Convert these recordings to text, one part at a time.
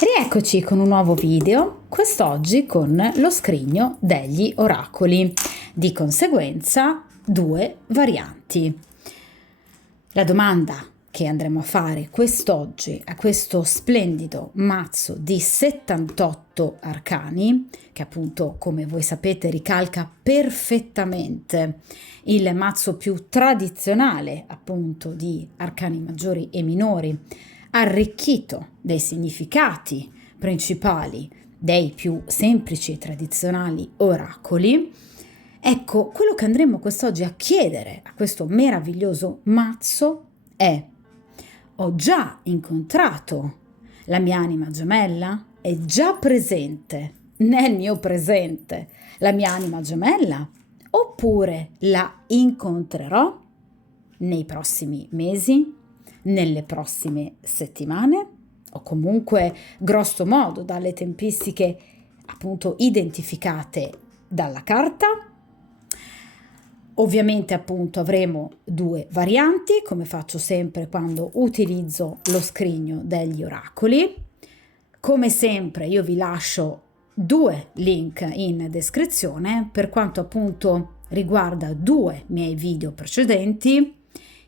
Rieccoci con un nuovo video, quest'oggi con lo scrigno degli oracoli, di conseguenza due varianti. La domanda che andremo a fare quest'oggi a questo splendido mazzo di 78 arcani, che appunto come voi sapete ricalca perfettamente il mazzo più tradizionale appunto di arcani maggiori e minori, arricchito dei significati principali dei più semplici e tradizionali oracoli. Ecco, quello che andremo quest'oggi a chiedere a questo meraviglioso mazzo è: ho già incontrato la mia anima gemella? È già presente nel mio presente la mia anima gemella? Oppure la incontrerò nei prossimi mesi? Nelle prossime settimane, o comunque grosso modo dalle tempistiche appunto identificate dalla carta. Ovviamente appunto avremo due varianti, come faccio sempre quando utilizzo lo scrigno degli oracoli. Come sempre io vi lascio due link in descrizione per quanto appunto riguarda due miei video precedenti,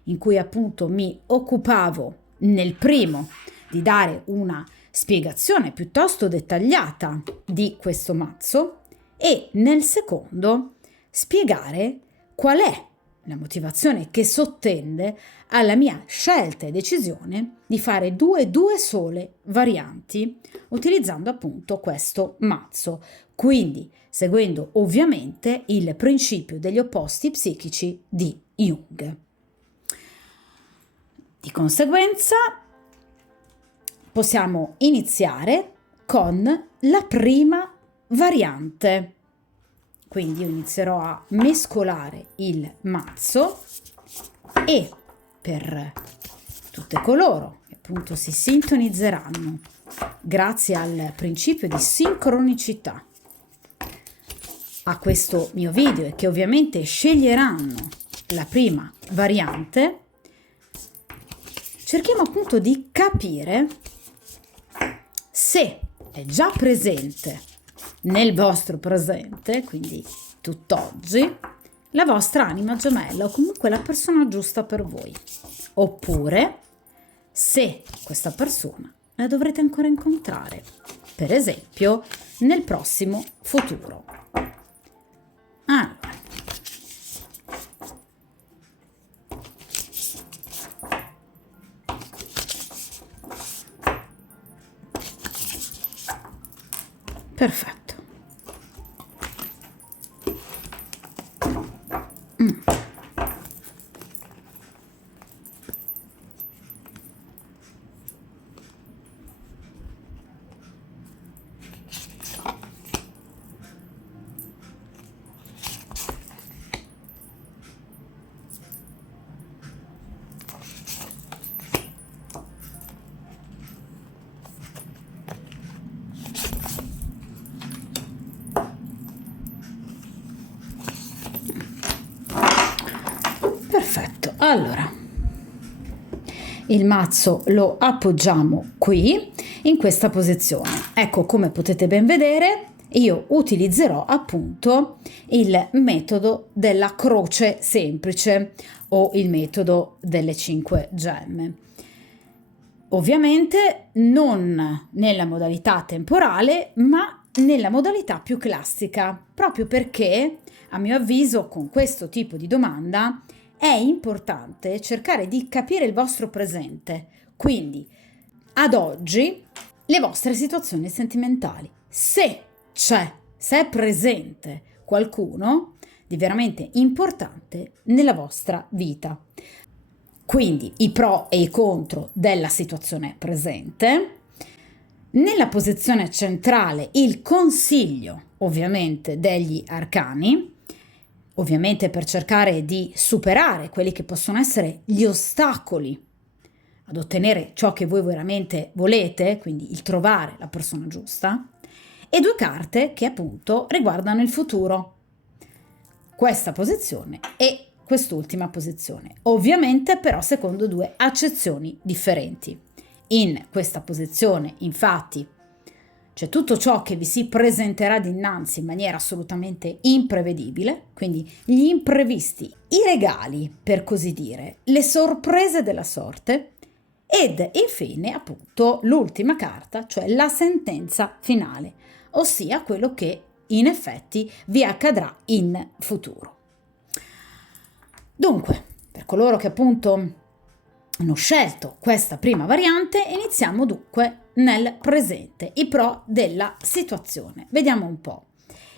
in cui appunto mi occupavo nel primo di dare una spiegazione piuttosto dettagliata di questo mazzo e nel secondo spiegare qual è la motivazione che sottende alla mia scelta e decisione di fare due sole varianti utilizzando appunto questo mazzo, quindi seguendo ovviamente il principio degli opposti psichici di Jung. Di conseguenza possiamo iniziare con la prima variante. Quindi io inizierò a mescolare il mazzo e per tutte coloro che appunto si sintonizzeranno grazie al principio di sincronicità a questo mio video e che ovviamente sceglieranno la prima variante, cerchiamo appunto di capire se è già presente nel vostro presente, quindi tutt'oggi, la vostra anima gemella o comunque la persona giusta per voi, oppure se questa persona la dovrete ancora incontrare, per esempio nel prossimo futuro. Allora, perfetto. Perfetto, allora il mazzo lo appoggiamo qui in questa posizione. Ecco, come potete ben vedere io utilizzerò appunto il metodo della croce semplice o il metodo delle 5 gemme. Ovviamente non nella modalità temporale, ma nella modalità più classica, proprio perché a mio avviso con questo tipo di domanda è importante cercare di capire il vostro presente, quindi ad oggi le vostre situazioni sentimentali. Se è presente qualcuno di veramente importante nella vostra vita. Quindi i pro e i contro della situazione presente. Nella posizione centrale il consiglio ovviamente degli arcani, ovviamente per cercare di superare quelli che possono essere gli ostacoli ad ottenere ciò che voi veramente volete, quindi il trovare la persona giusta, e due carte che appunto riguardano il futuro, questa posizione e quest'ultima posizione, ovviamente però secondo due accezioni differenti. In questa posizione infatti cioè tutto ciò che vi si presenterà dinanzi in maniera assolutamente imprevedibile, quindi gli imprevisti, i regali, per così dire, le sorprese della sorte, ed infine appunto l'ultima carta, cioè la sentenza finale, ossia quello che in effetti vi accadrà in futuro. Dunque, per coloro che appunto hanno scelto questa prima variante, iniziamo dunque nel presente, i pro della situazione. Vediamo un po'.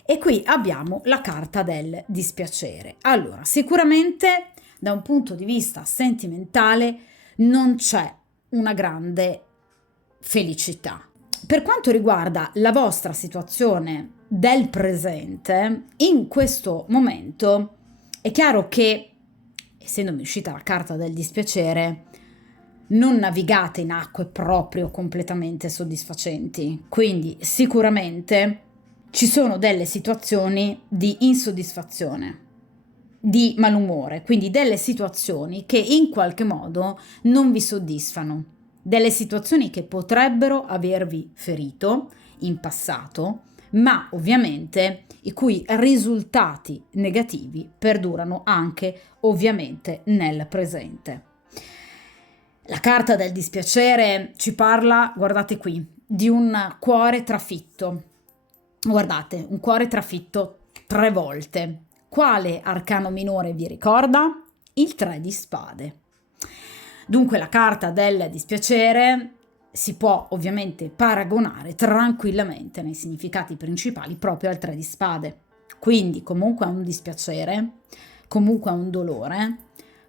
E qui abbiamo la carta del dispiacere. Allora, sicuramente da un punto di vista sentimentale non c'è una grande felicità. Per quanto riguarda la vostra situazione del presente, in questo momento è chiaro che, essendomi uscita la carta del dispiacere, non navigate in acque proprio completamente soddisfacenti, quindi sicuramente ci sono delle situazioni di insoddisfazione, di malumore, quindi delle situazioni che in qualche modo non vi soddisfano, delle situazioni che potrebbero avervi ferito in passato, ma ovviamente i cui risultati negativi perdurano anche ovviamente nel presente. La carta del dispiacere ci parla, guardate qui, di un cuore trafitto. Guardate, un cuore trafitto 3 volte. Quale arcano minore vi ricorda? Il 3 di spade. Dunque la carta del dispiacere si può ovviamente paragonare tranquillamente nei significati principali proprio al 3 di spade. Quindi comunque a un dispiacere, comunque a un dolore,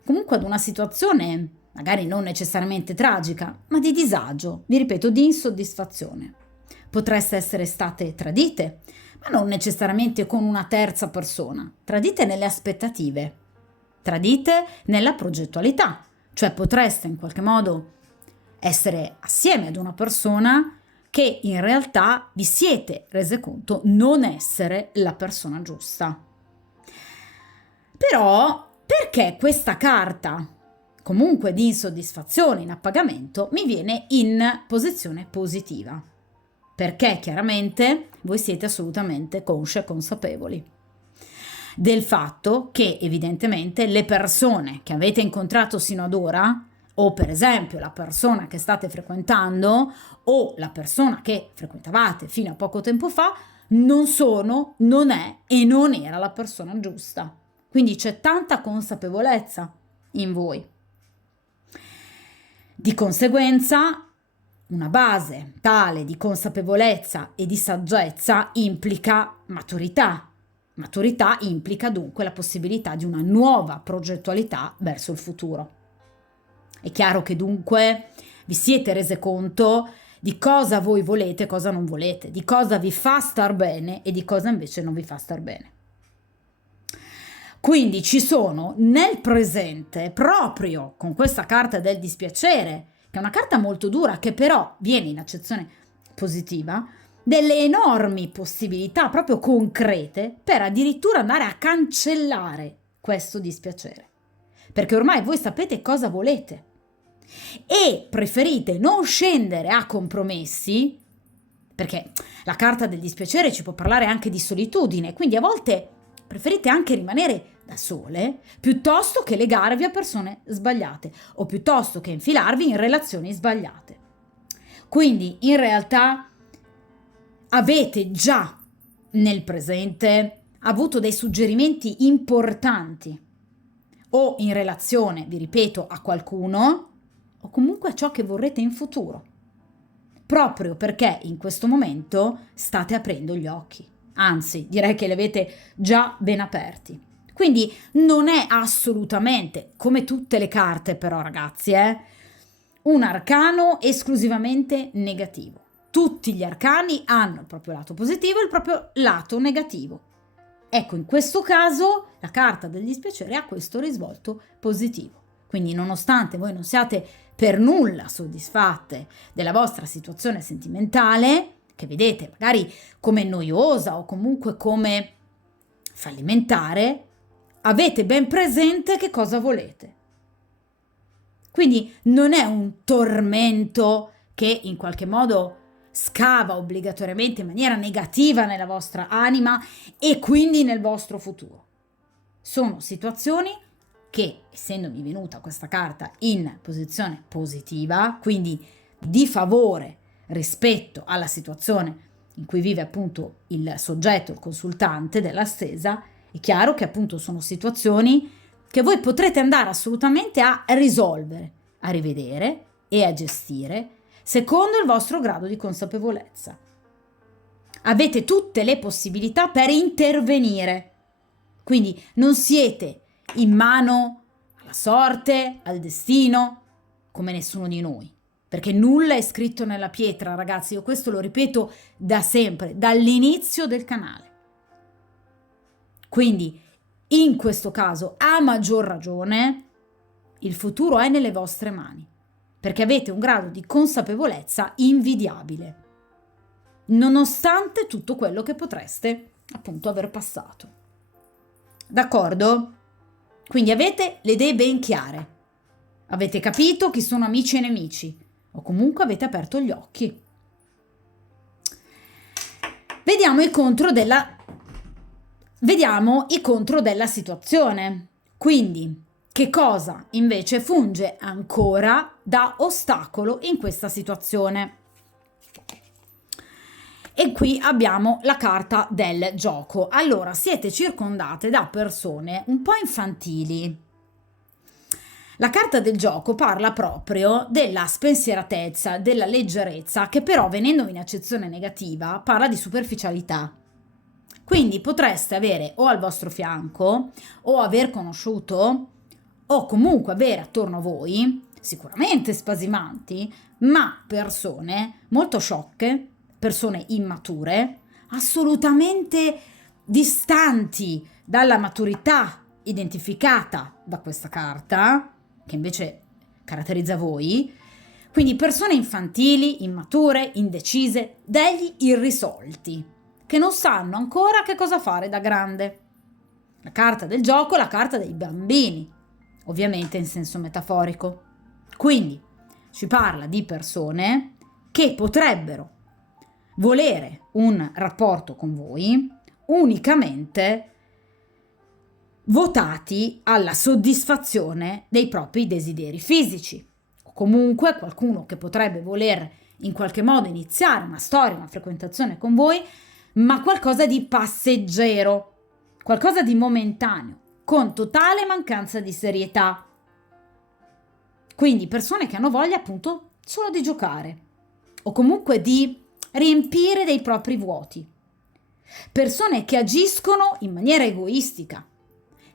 comunque ad una situazione magari non necessariamente tragica, ma di disagio, vi ripeto, di insoddisfazione. Potreste essere state tradite, ma non necessariamente con una terza persona, tradite nelle aspettative, tradite nella progettualità, cioè potreste in qualche modo essere assieme ad una persona che in realtà vi siete rese conto non essere la persona giusta. Però perché questa carta comunque di insoddisfazione, in appagamento, mi viene in posizione positiva? Perché chiaramente voi siete assolutamente consci e consapevoli del fatto che evidentemente le persone che avete incontrato sino ad ora, o per esempio la persona che state frequentando o la persona che frequentavate fino a poco tempo fa, non è e non era la persona giusta. Quindi c'è tanta consapevolezza in voi. Di conseguenza, una base tale di consapevolezza e di saggezza implica maturità. Maturità implica dunque la possibilità di una nuova progettualità verso il futuro. È chiaro che dunque vi siete rese conto di cosa voi volete e cosa non volete, di cosa vi fa star bene e di cosa invece non vi fa star bene. Quindi ci sono nel presente, proprio con questa carta del dispiacere, che è una carta molto dura, che però viene in accezione positiva, delle enormi possibilità proprio concrete per addirittura andare a cancellare questo dispiacere. Perché ormai voi sapete cosa volete e preferite non scendere a compromessi, perché la carta del dispiacere ci può parlare anche di solitudine, quindi a volte preferite anche rimanere da sole piuttosto che legarvi a persone sbagliate o piuttosto che infilarvi in relazioni sbagliate. Quindi in realtà avete già nel presente avuto dei suggerimenti importanti o in relazione, vi ripeto, a qualcuno o comunque a ciò che vorrete in futuro, proprio perché in questo momento state aprendo gli occhi, anzi direi che li avete già ben aperti. Quindi non è assolutamente, come tutte le carte però ragazzi, un arcano esclusivamente negativo. Tutti gli arcani hanno il proprio lato positivo e il proprio lato negativo. Ecco, in questo caso la carta del dispiacere ha questo risvolto positivo. Quindi nonostante voi non siate per nulla soddisfatte della vostra situazione sentimentale, che vedete magari come noiosa o comunque come fallimentare, avete ben presente che cosa volete. Quindi non è un tormento che in qualche modo scava obbligatoriamente in maniera negativa nella vostra anima e quindi nel vostro futuro. Sono situazioni che, essendomi venuta questa carta in posizione positiva, quindi di favore rispetto alla situazione in cui vive appunto il soggetto, il consultante della stesa, è chiaro che appunto sono situazioni che voi potrete andare assolutamente a risolvere, a rivedere e a gestire secondo il vostro grado di consapevolezza. Avete tutte le possibilità per intervenire, quindi non siete in mano alla sorte, al destino, come nessuno di noi. Perché nulla è scritto nella pietra, ragazzi, io questo lo ripeto da sempre, dall'inizio del canale. Quindi, in questo caso, a maggior ragione, il futuro è nelle vostre mani, perché avete un grado di consapevolezza invidiabile, nonostante tutto quello che potreste, appunto, aver passato. D'accordo? Quindi avete le idee ben chiare, avete capito chi sono amici e nemici, o comunque avete aperto gli occhi. Vediamo i contro della situazione. Quindi, che cosa invece funge ancora da ostacolo in questa situazione? E qui abbiamo la carta del gioco. Allora, siete circondate da persone un po' infantili. La carta del gioco parla proprio della spensieratezza, della leggerezza, che però, venendo in accezione negativa, parla di superficialità. Quindi potreste avere o al vostro fianco, o aver conosciuto, o comunque avere attorno a voi, sicuramente spasimanti, ma persone molto sciocche, persone immature, assolutamente distanti dalla maturità identificata da questa carta, che invece caratterizza voi, quindi persone infantili, immature, indecise, degli irrisolti, che non sanno ancora che cosa fare da grande. La carta del gioco è la carta dei bambini, ovviamente in senso metaforico. Quindi ci parla di persone che potrebbero volere un rapporto con voi unicamente votati alla soddisfazione dei propri desideri fisici, o comunque qualcuno che potrebbe voler in qualche modo iniziare una storia, una frequentazione con voi, ma qualcosa di passeggero, qualcosa di momentaneo, con totale mancanza di serietà. Quindi persone che hanno voglia appunto solo di giocare, o comunque di riempire dei propri vuoti. Persone che agiscono in maniera egoistica,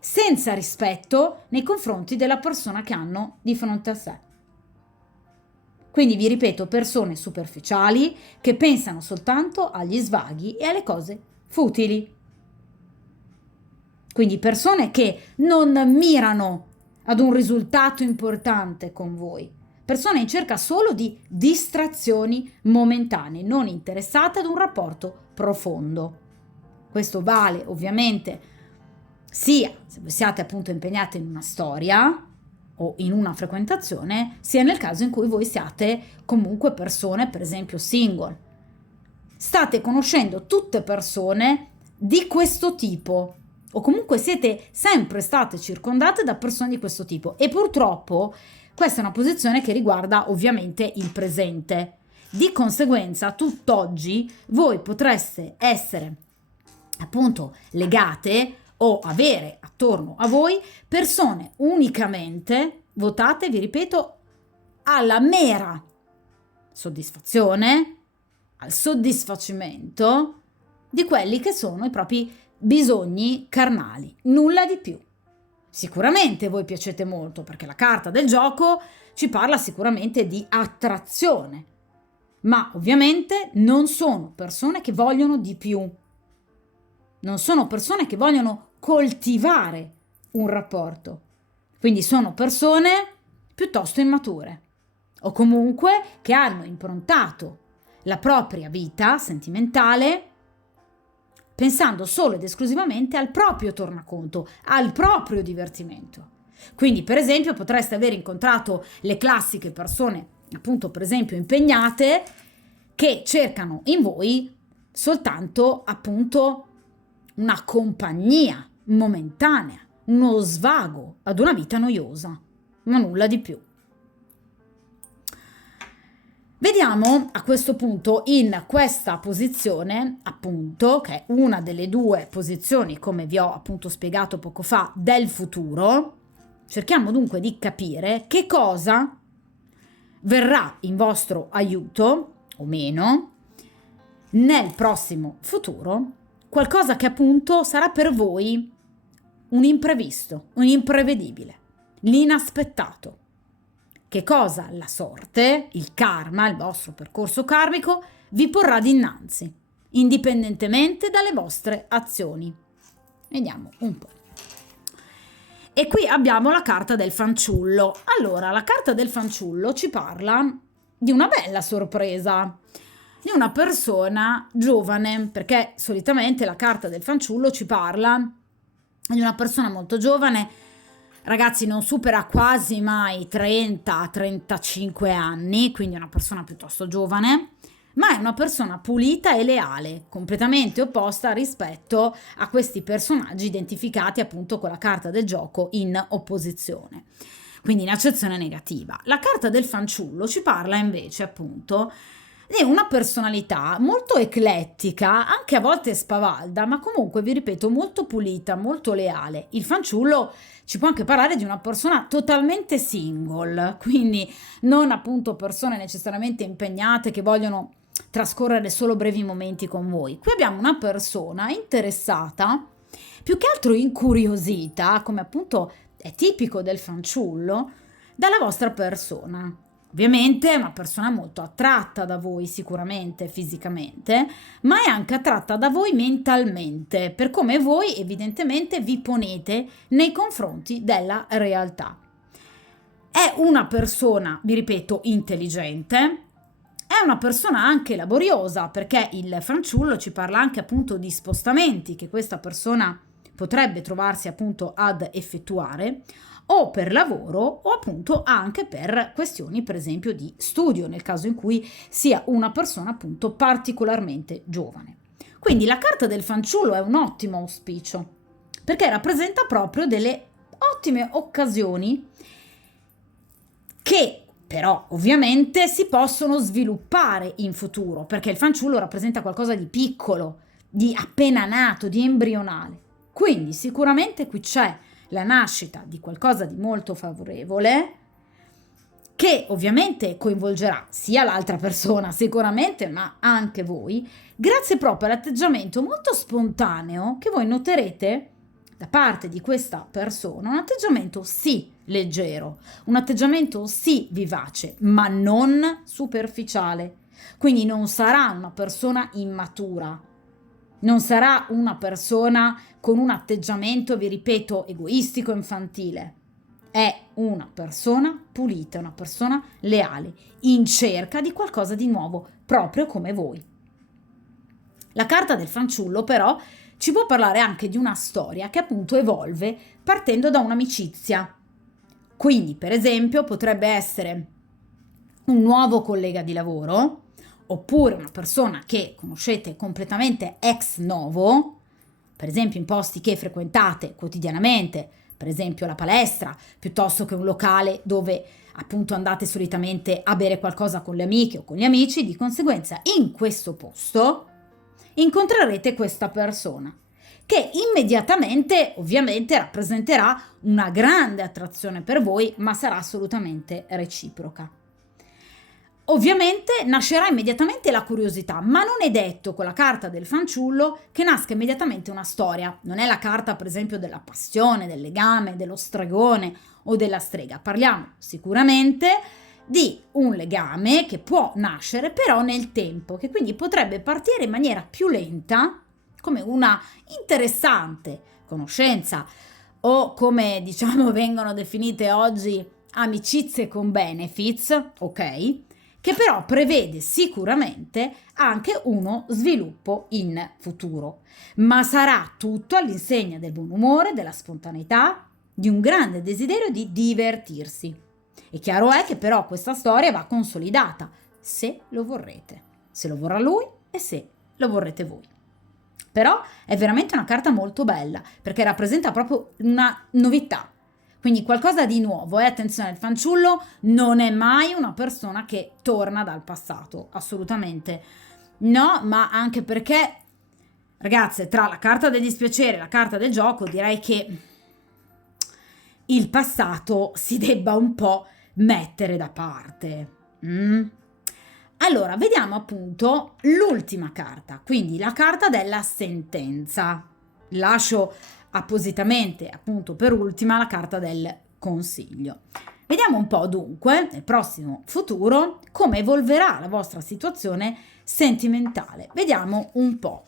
senza rispetto nei confronti della persona che hanno di fronte a sé. Quindi vi ripeto, persone superficiali che pensano soltanto agli svaghi e alle cose futili. Quindi persone che non mirano ad un risultato importante con voi. Persone in cerca solo di distrazioni momentanee, non interessate ad un rapporto profondo. Questo vale ovviamente sia se voi siate appunto impegnate in una storia o in una frequentazione, sia nel caso in cui voi siate comunque persone, per esempio single. State conoscendo tutte persone di questo tipo, o comunque siete sempre state circondate da persone di questo tipo, e purtroppo questa è una posizione che riguarda ovviamente il presente. Di conseguenza, tutt'oggi voi potreste essere appunto legate o avere attorno a voi persone unicamente votate, vi ripeto, alla mera soddisfazione, al soddisfacimento di quelli che sono i propri bisogni carnali, nulla di più. Sicuramente voi piacete molto, perché la carta del gioco ci parla sicuramente di attrazione, ma ovviamente non sono persone che vogliono di più, non sono persone che vogliono coltivare un rapporto, quindi sono persone piuttosto immature, o comunque che hanno improntato la propria vita sentimentale pensando solo ed esclusivamente al proprio tornaconto, al proprio divertimento. Quindi, per esempio, potreste aver incontrato le classiche persone, appunto, per esempio, impegnate, che cercano in voi soltanto appunto una compagnia momentanea, uno svago ad una vita noiosa, ma nulla di più. Vediamo a questo punto in questa posizione, appunto, che è una delle due posizioni, come vi ho appunto spiegato poco fa, del futuro. Cerchiamo dunque di capire che cosa verrà in vostro aiuto o meno nel prossimo futuro, qualcosa che appunto sarà per voi un imprevisto, un imprevedibile, l'inaspettato. Che cosa la sorte, il karma, il vostro percorso karmico vi porrà dinanzi, indipendentemente dalle vostre azioni. Vediamo un po'. E qui abbiamo la carta del fanciullo. Allora, la carta del fanciullo ci parla di una bella sorpresa, di una persona giovane, perché solitamente la carta del fanciullo ci parla di una persona molto giovane. Ragazzi, non supera quasi mai 30-35 anni, quindi è una persona piuttosto giovane, ma è una persona pulita e leale, completamente opposta rispetto a questi personaggi identificati appunto con la carta del gioco in opposizione, quindi in accezione negativa. La carta del fanciullo ci parla invece appunto di una personalità molto eclettica, anche a volte spavalda, ma comunque, vi ripeto, molto pulita, molto leale. Il fanciullo ci può anche parlare di una persona totalmente single, quindi non appunto persone necessariamente impegnate che vogliono trascorrere solo brevi momenti con voi. Qui abbiamo una persona interessata, più che altro incuriosita, come appunto è tipico del fanciullo, dalla vostra persona. Ovviamente è una persona molto attratta da voi, sicuramente fisicamente, ma è anche attratta da voi mentalmente, per come voi evidentemente vi ponete nei confronti della realtà. È una persona, vi ripeto, intelligente, è una persona anche laboriosa, perché il fanciullo ci parla anche appunto di spostamenti che questa persona potrebbe trovarsi appunto ad effettuare, o per lavoro o appunto anche per questioni per esempio di studio, nel caso in cui sia una persona appunto particolarmente giovane. Quindi la carta del fanciullo è un ottimo auspicio, perché rappresenta proprio delle ottime occasioni che però ovviamente si possono sviluppare in futuro, perché il fanciullo rappresenta qualcosa di piccolo, di appena nato, di embrionale. Quindi sicuramente qui c'è la nascita di qualcosa di molto favorevole, che ovviamente coinvolgerà sia l'altra persona sicuramente, ma anche voi, grazie proprio all'atteggiamento molto spontaneo che voi noterete da parte di questa persona, un atteggiamento sì leggero, un atteggiamento sì vivace, ma non superficiale. Quindi non sarà una persona immatura, non sarà una persona con un atteggiamento, vi ripeto, egoistico, infantile. È una persona pulita, una persona leale, in cerca di qualcosa di nuovo, proprio come voi. La carta del fanciullo, però, ci può parlare anche di una storia che appunto evolve partendo da un'amicizia. Quindi, per esempio, potrebbe essere un nuovo collega di lavoro, oppure una persona che conoscete completamente ex novo, per esempio in posti che frequentate quotidianamente, per esempio la palestra, piuttosto che un locale dove appunto andate solitamente a bere qualcosa con le amiche o con gli amici. Di conseguenza in questo posto incontrerete questa persona che immediatamente ovviamente rappresenterà una grande attrazione per voi, ma sarà assolutamente reciproca. Ovviamente nascerà immediatamente la curiosità, ma non è detto con la carta del fanciullo che nasca immediatamente una storia. Non è la carta, per esempio, della passione, del legame, dello stregone o della strega. Parliamo sicuramente di un legame che può nascere però nel tempo, che quindi potrebbe partire in maniera più lenta, come una interessante conoscenza o come diciamo vengono definite oggi amicizie con benefits, ok? Che però prevede sicuramente anche uno sviluppo in futuro, ma sarà tutto all'insegna del buon umore, della spontaneità, di un grande desiderio di divertirsi. E chiaro è che però questa storia va consolidata, se lo vorrete. se lo vorrà lui e se lo vorrete voi. Però è veramente una carta molto bella perché rappresenta proprio una novità, quindi qualcosa di nuovo. E attenzione, il fanciullo non è mai una persona che torna dal passato, assolutamente no, ma anche perché, ragazze, tra la carta del dispiacere e la carta del gioco direi che il passato si debba un po' mettere da parte. Allora, vediamo appunto l'ultima carta, quindi la carta della sentenza. Lascio appositamente appunto per ultima la carta del consiglio. Vediamo un po' dunque nel prossimo futuro come evolverà la vostra situazione sentimentale. Vediamo un po'.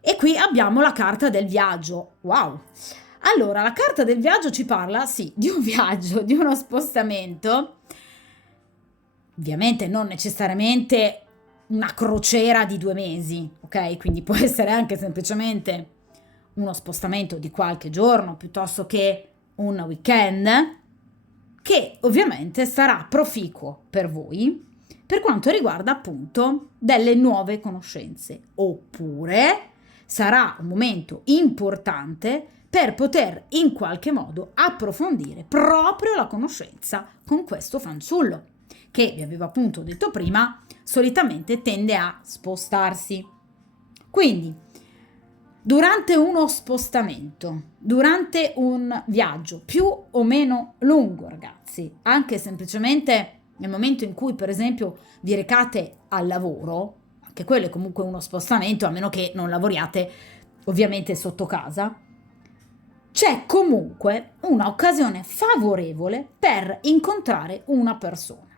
E qui abbiamo la carta del viaggio. Wow! Allora, la carta del viaggio ci parla, sì, di un viaggio, di uno spostamento. Ovviamente non necessariamente una crociera di 2 mesi, ok? Quindi può essere anche semplicemente uno spostamento di qualche giorno piuttosto che un weekend, che ovviamente sarà proficuo per voi per quanto riguarda appunto delle nuove conoscenze, oppure sarà un momento importante per poter in qualche modo approfondire proprio la conoscenza con questo fanciullo, che vi avevo appunto detto prima, solitamente tende a spostarsi. Quindi, durante uno spostamento, durante un viaggio più o meno lungo, ragazzi, anche semplicemente nel momento in cui, per esempio, vi recate al lavoro, anche quello è comunque uno spostamento, a meno che non lavoriate ovviamente sotto casa, c'è comunque un'occasione favorevole per incontrare una persona.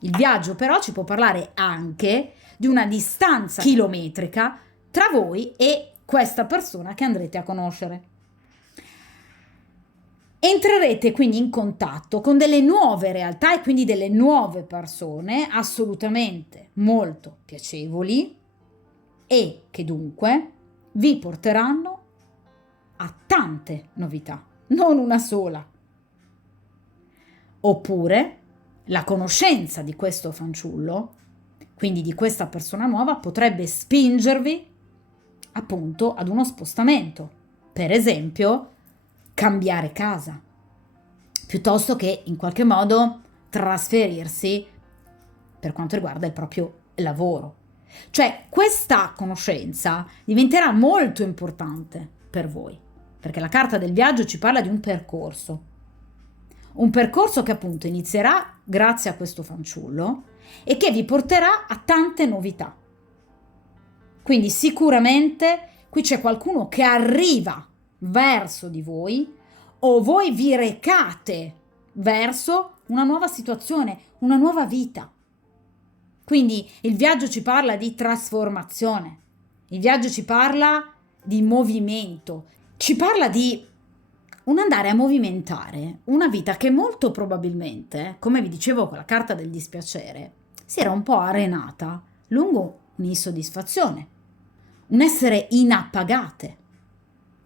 Il viaggio però ci può parlare anche di una distanza chilometrica tra voi e questa persona che andrete a conoscere. Entrerete quindi in contatto con delle nuove realtà e quindi delle nuove persone assolutamente molto piacevoli e che dunque vi porteranno a tante novità, non una sola. Oppure la conoscenza di questo fanciullo, quindi di questa persona nuova, potrebbe spingervi appunto ad uno spostamento. Per esempio, cambiare casa, piuttosto che in qualche modo trasferirsi per quanto riguarda il proprio lavoro. Cioè, questa conoscenza diventerà molto importante per voi, perché la carta del viaggio ci parla di un percorso che appunto inizierà grazie a questo fanciullo e che vi porterà a tante novità. Quindi sicuramente qui c'è qualcuno che arriva verso di voi o voi vi recate verso una nuova situazione, una nuova vita. Quindi il viaggio ci parla di trasformazione, il viaggio ci parla di movimento, ci parla di un andare a movimentare una vita che molto probabilmente, come vi dicevo con la carta del dispiacere, si era un po' arenata lungo un'insoddisfazione, un essere inappagate,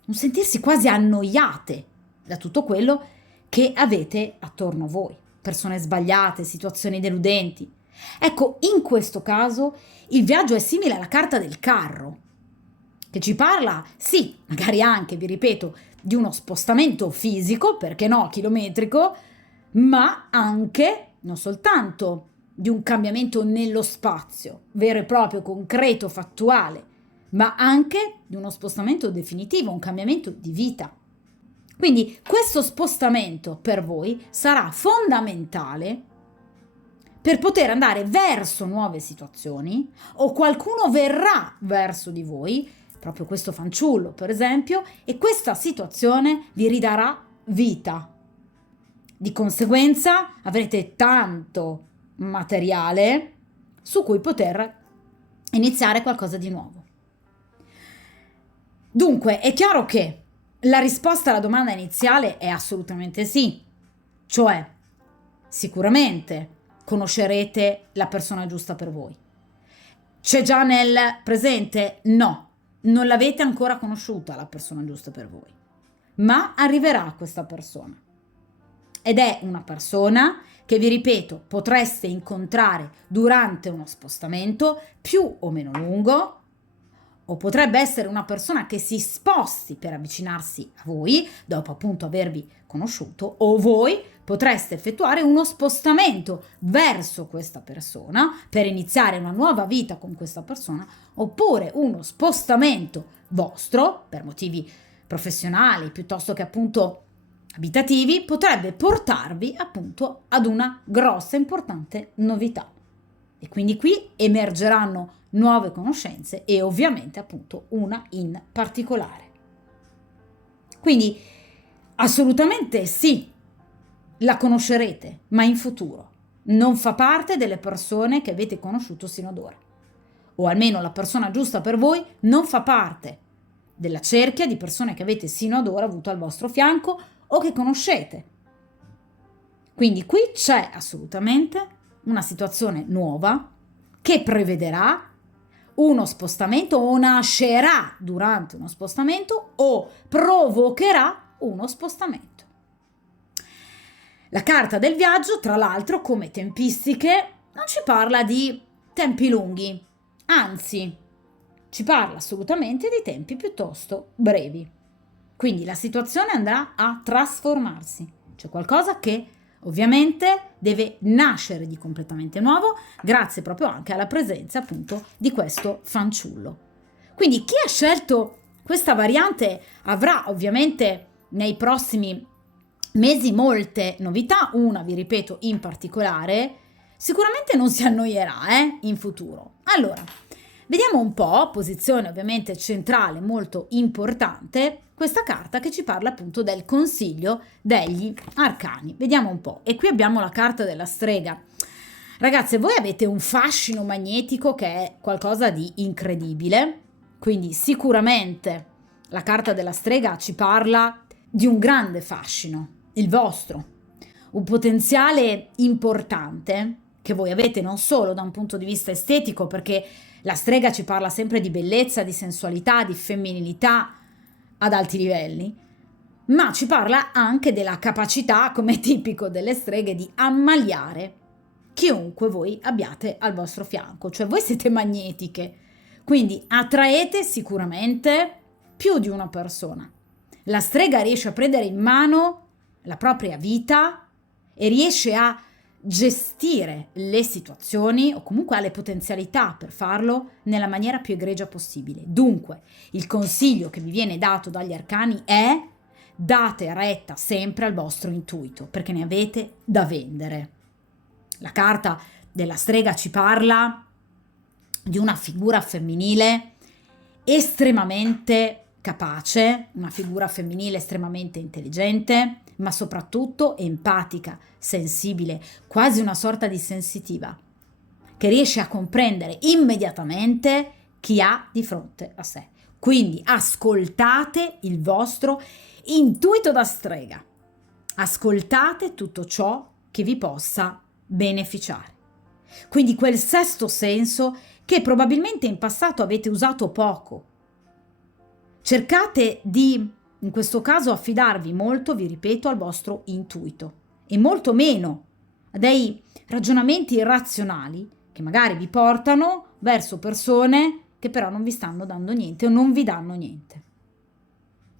un sentirsi quasi annoiate da tutto quello che avete attorno a voi, persone sbagliate, situazioni deludenti. Ecco, in questo caso il viaggio è simile alla carta del carro, che ci parla, sì, magari anche, vi ripeto, di uno spostamento fisico, perché no, chilometrico, ma anche, non soltanto di un cambiamento nello spazio, vero e proprio, concreto, fattuale, ma anche di uno spostamento definitivo, un cambiamento di vita. Quindi questo spostamento per voi sarà fondamentale per poter andare verso nuove situazioni o qualcuno verrà verso di voi, proprio questo fanciullo per esempio, e questa situazione vi ridarà vita. Di conseguenza avrete tanto materiale su cui poter iniziare qualcosa di nuovo. Dunque, è chiaro che la risposta alla domanda iniziale è assolutamente sì, cioè sicuramente conoscerete la persona giusta per voi. C'è già nel presente? No, non l'avete ancora conosciuta la persona giusta per voi, ma arriverà questa persona ed è una persona che, vi ripeto, potreste incontrare durante uno spostamento più o meno lungo, o potrebbe essere una persona che si sposti per avvicinarsi a voi dopo appunto avervi conosciuto, o voi potreste effettuare uno spostamento verso questa persona per iniziare una nuova vita con questa persona, oppure uno spostamento vostro per motivi professionali piuttosto che appunto abitativi potrebbe portarvi appunto ad una grossa importante novità. E quindi qui emergeranno nuove conoscenze e ovviamente appunto una in particolare. Quindi assolutamente sì, la conoscerete, ma in futuro. Non fa parte delle persone che avete conosciuto sino ad ora. O almeno la persona giusta per voi non fa parte della cerchia di persone che avete sino ad ora avuto al vostro fianco o che conoscete. Quindi qui c'è assolutamente una situazione nuova che prevederà uno spostamento o nascerà durante uno spostamento o provocherà uno spostamento. La carta del viaggio, tra l'altro, come tempistiche, non ci parla di tempi lunghi, anzi, ci parla assolutamente di tempi piuttosto brevi. Quindi la situazione andrà a trasformarsi. C'è qualcosa che ovviamente deve nascere di completamente nuovo, grazie proprio anche alla presenza appunto di questo fanciullo. Quindi chi ha scelto questa variante avrà ovviamente nei prossimi mesi molte novità, una vi ripeto in particolare, sicuramente non si annoierà in futuro. Allora, vediamo un po', posizione ovviamente centrale molto importante, questa carta che ci parla appunto del consiglio degli arcani. Vediamo un po'. E qui abbiamo la carta della strega. Ragazze, voi avete un fascino magnetico che è qualcosa di incredibile, quindi sicuramente la carta della strega ci parla di un grande fascino, il vostro, un potenziale importante che voi avete non solo da un punto di vista estetico, perché la strega ci parla sempre di bellezza, di sensualità, di femminilità ad alti livelli, ma ci parla anche della capacità, come è tipico delle streghe, di ammaliare chiunque voi abbiate al vostro fianco, cioè voi siete magnetiche, quindi attraete sicuramente più di una persona. La strega riesce a prendere in mano la propria vita e riesce a gestire le situazioni o comunque ha le potenzialità per farlo nella maniera più egregia possibile. Dunque, il consiglio che vi viene dato dagli arcani è: date retta sempre al vostro intuito, perché ne avete da vendere. La carta della strega ci parla di una figura femminile estremamente capace, una figura femminile estremamente intelligente, ma soprattutto empatica, sensibile, quasi una sorta di sensitiva, che riesce a comprendere immediatamente chi ha di fronte a sé. Quindi ascoltate il vostro intuito da strega, ascoltate tutto ciò che vi possa beneficiare. Quindi quel sesto senso che probabilmente in passato avete usato poco. Cercate di, in questo caso, affidarvi molto, vi ripeto, al vostro intuito e molto meno a dei ragionamenti irrazionali che magari vi portano verso persone che però non vi stanno dando niente o non vi danno niente.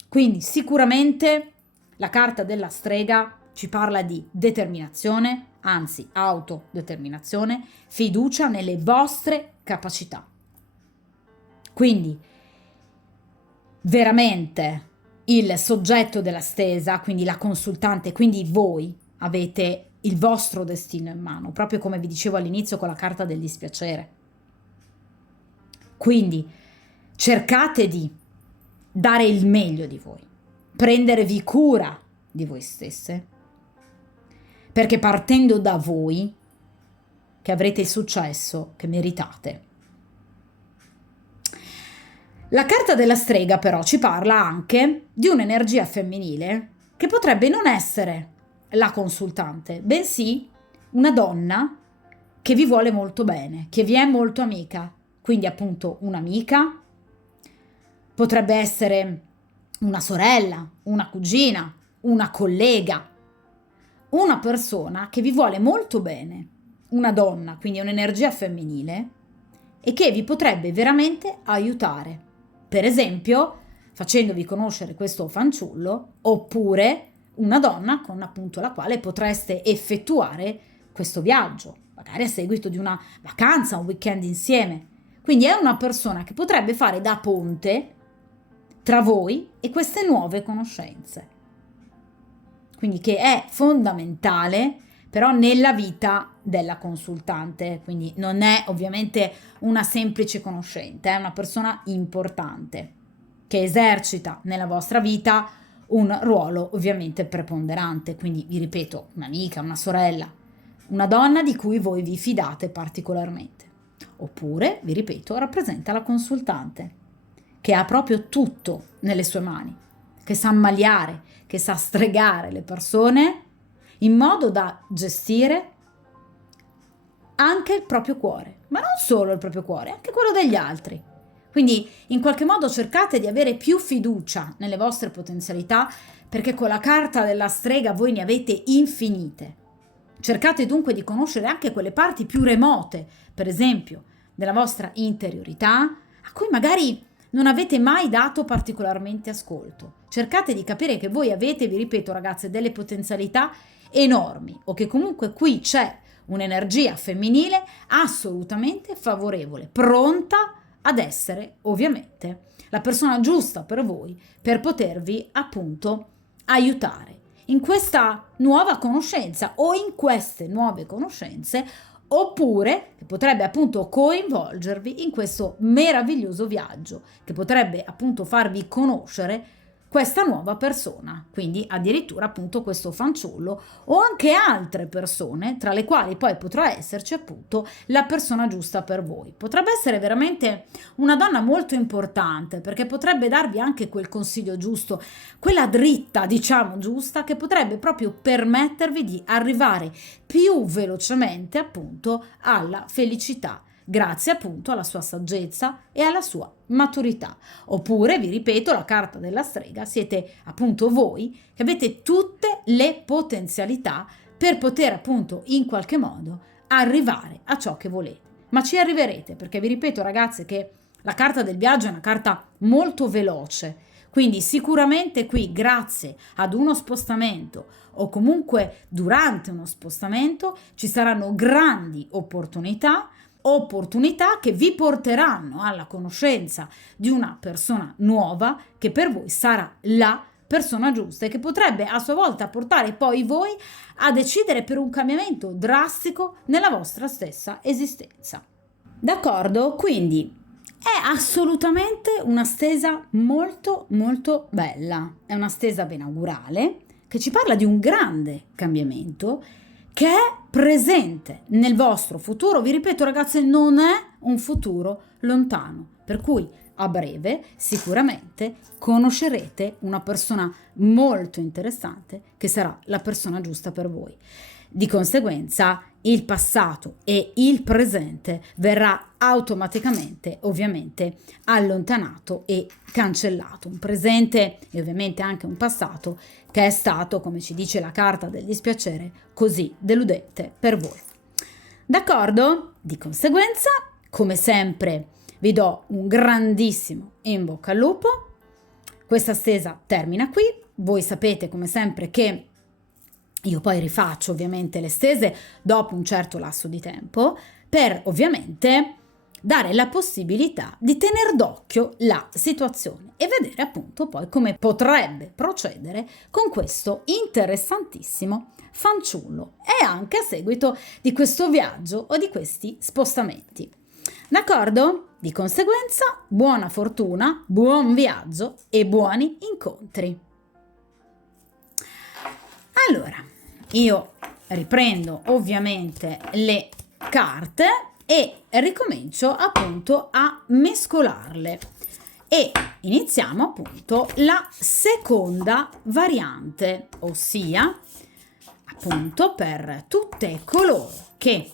Quindi sicuramente la carta della strega ci parla di determinazione, anzi autodeterminazione, fiducia nelle vostre capacità. Quindi veramente il soggetto della stesa, quindi la consultante, quindi voi avete il vostro destino in mano, proprio come vi dicevo all'inizio con la carta del dispiacere. Quindi cercate di dare il meglio di voi, prenderevi cura di voi stesse, perché partendo da voi che avrete il successo che meritate. La carta della strega però ci parla anche di un'energia femminile che potrebbe non essere la consultante, bensì una donna che vi vuole molto bene, che vi è molto amica, quindi appunto un'amica, potrebbe essere una sorella, una cugina, una collega, una persona che vi vuole molto bene, una donna, quindi un'energia femminile, e che vi potrebbe veramente aiutare. Per esempio, facendovi conoscere questo fanciullo, oppure una donna con appunto la quale potreste effettuare questo viaggio, magari a seguito di una vacanza, un weekend insieme. Quindi è una persona che potrebbe fare da ponte tra voi e queste nuove conoscenze. Quindi che è fondamentale però nella vita della consultante, quindi non è ovviamente una semplice conoscente, è una persona importante che esercita nella vostra vita un ruolo ovviamente preponderante, quindi vi ripeto, un'amica, una sorella, una donna di cui voi vi fidate particolarmente. Oppure, vi ripeto, rappresenta la consultante, che ha proprio tutto nelle sue mani, che sa ammaliare, che sa stregare le persone in modo da gestire anche il proprio cuore, ma non solo il proprio cuore, anche quello degli altri. Quindi in qualche modo cercate di avere più fiducia nelle vostre potenzialità, perché con la carta della strega voi ne avete infinite. Cercate dunque di conoscere anche quelle parti più remote, per esempio, della vostra interiorità, a cui magari non avete mai dato particolarmente ascolto. Cercate di capire che voi avete, vi ripeto ragazze, delle potenzialità enormi, o che comunque qui c'è un'energia femminile assolutamente favorevole, pronta ad essere ovviamente la persona giusta per voi, per potervi appunto aiutare in questa nuova conoscenza o in queste nuove conoscenze, oppure che potrebbe appunto coinvolgervi in questo meraviglioso viaggio, che potrebbe appunto farvi conoscere questa nuova persona, quindi addirittura appunto questo fanciullo o anche altre persone, tra le quali poi potrà esserci appunto la persona giusta per voi. Potrebbe essere veramente una donna molto importante, perché potrebbe darvi anche quel consiglio giusto, quella dritta, diciamo giusta, che potrebbe proprio permettervi di arrivare più velocemente appunto alla felicità, grazie appunto alla sua saggezza e alla sua maturità. Oppure, vi ripeto, la carta della strega siete appunto voi che avete tutte le potenzialità per poter appunto in qualche modo arrivare a ciò che volete. Ma ci arriverete, perché vi ripeto ragazze che la carta del viaggio è una carta molto veloce, quindi sicuramente qui grazie ad uno spostamento o comunque durante uno spostamento ci saranno grandi opportunità che vi porteranno alla conoscenza di una persona nuova che per voi sarà la persona giusta e che potrebbe a sua volta portare poi voi a decidere per un cambiamento drastico nella vostra stessa esistenza. D'accordo? Quindi è assolutamente una stesa molto molto bella, è una stesa benaugurale che ci parla di un grande cambiamento che è presente nel vostro futuro. Vi ripeto ragazze, non è un futuro lontano, per cui a breve sicuramente conoscerete una persona molto interessante che sarà la persona giusta per voi. Di conseguenza il passato e il presente verrà automaticamente ovviamente allontanato e cancellato. Un presente e ovviamente anche un passato che è stato, come ci dice la carta del dispiacere, così deludente per voi. D'accordo? Di conseguenza, come sempre, vi do un grandissimo in bocca al lupo. Questa stesa termina qui. Voi sapete come sempre che io poi rifaccio ovviamente le stese dopo un certo lasso di tempo per ovviamente dare la possibilità di tenere d'occhio la situazione e vedere appunto poi come potrebbe procedere con questo interessantissimo fanciullo e anche a seguito di questo viaggio o di questi spostamenti. D'accordo? Di conseguenza, buona fortuna, buon viaggio e buoni incontri. Allora, io riprendo ovviamente le carte e ricomincio appunto a mescolarle e iniziamo appunto la seconda variante, ossia appunto per tutte coloro che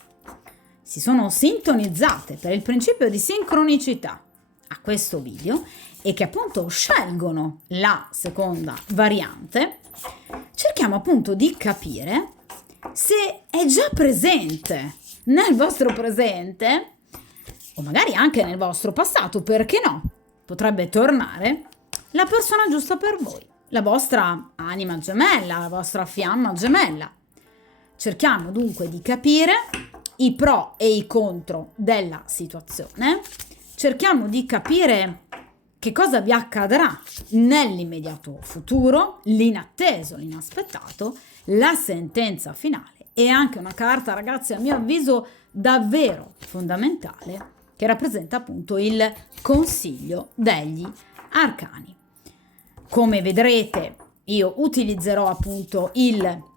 si sono sintonizzate per il principio di sincronicità a questo video e che appunto scelgono la seconda variante. Cerchiamo appunto di capire se è già presente nel vostro presente, o magari anche nel vostro passato, perché no? Potrebbe tornare la persona giusta per voi, la vostra anima gemella, la vostra fiamma gemella. Cerchiamo dunque di capire i pro e i contro della situazione, cerchiamo di capire che cosa vi accadrà nell'immediato futuro, l'inatteso, l'inaspettato, la sentenza finale e anche una carta, ragazzi, a mio avviso davvero fondamentale, che rappresenta appunto il consiglio degli arcani. Come vedrete, io utilizzerò appunto il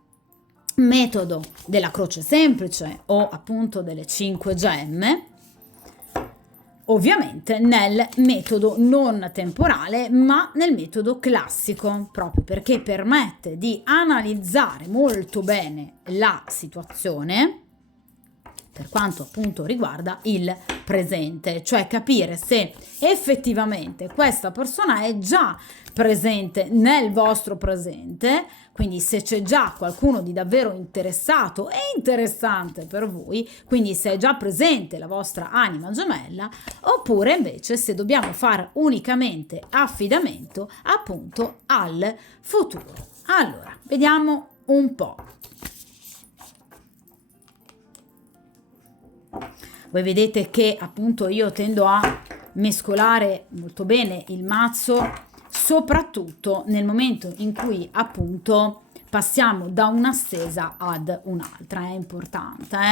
metodo della croce semplice o appunto delle 5 gemme, ovviamente nel metodo non temporale ma nel metodo classico, proprio perché permette di analizzare molto bene la situazione per quanto appunto riguarda il presente, cioè capire se effettivamente questa persona è già presente nel vostro presente, quindi se c'è già qualcuno di davvero interessato e interessante per voi, quindi se è già presente la vostra anima gemella, oppure invece se dobbiamo fare unicamente affidamento appunto al futuro. Allora, vediamo un po'. Voi vedete che appunto io tendo a mescolare molto bene il mazzo, soprattutto nel momento in cui appunto passiamo da una stesa ad un'altra. È importante,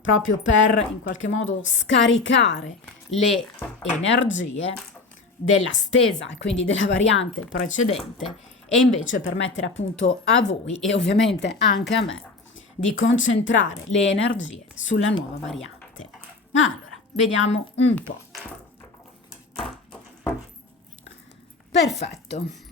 proprio per in qualche modo scaricare le energie della stesa e quindi della variante precedente e invece permettere appunto a voi e ovviamente anche a me di concentrare le energie sulla nuova variante. Allora, vediamo un po'. Perfetto.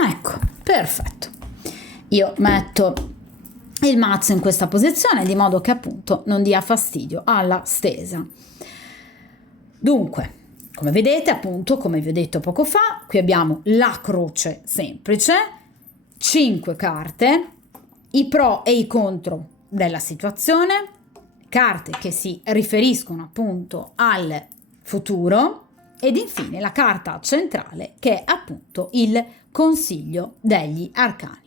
Ecco, perfetto. Io metto il mazzo in questa posizione di modo che appunto non dia fastidio alla stesa. Dunque, come vedete appunto, come vi ho detto poco fa, qui abbiamo la croce semplice, 5 carte, i pro e i contro della situazione, carte che si riferiscono appunto al futuro ed infine la carta centrale che è appunto il consiglio degli arcani.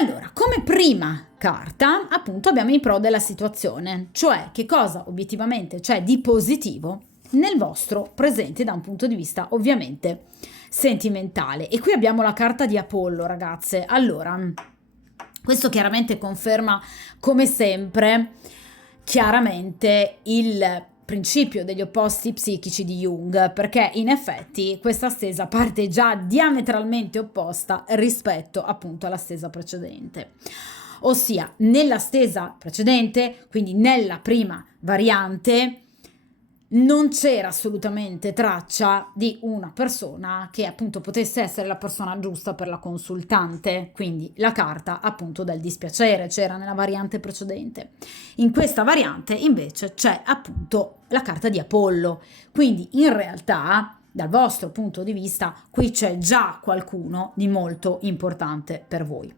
Allora, come prima carta, appunto, abbiamo i pro della situazione, cioè che cosa obiettivamente c'è di positivo nel vostro presente da un punto di vista ovviamente sentimentale. E qui abbiamo la carta di Apollo, ragazze. Allora, questo chiaramente conferma, come sempre, chiaramente il principio degli opposti psichici di Jung, perché in effetti questa stesa parte già diametralmente opposta rispetto appunto alla stesa precedente. Ossia, nella stesa precedente, quindi nella prima variante, non c'era assolutamente traccia di una persona che appunto potesse essere la persona giusta per la consultante, quindi la carta appunto del dispiacere c'era nella variante precedente. In questa variante invece c'è appunto la carta di Apollo, quindi in realtà dal vostro punto di vista qui c'è già qualcuno di molto importante per voi.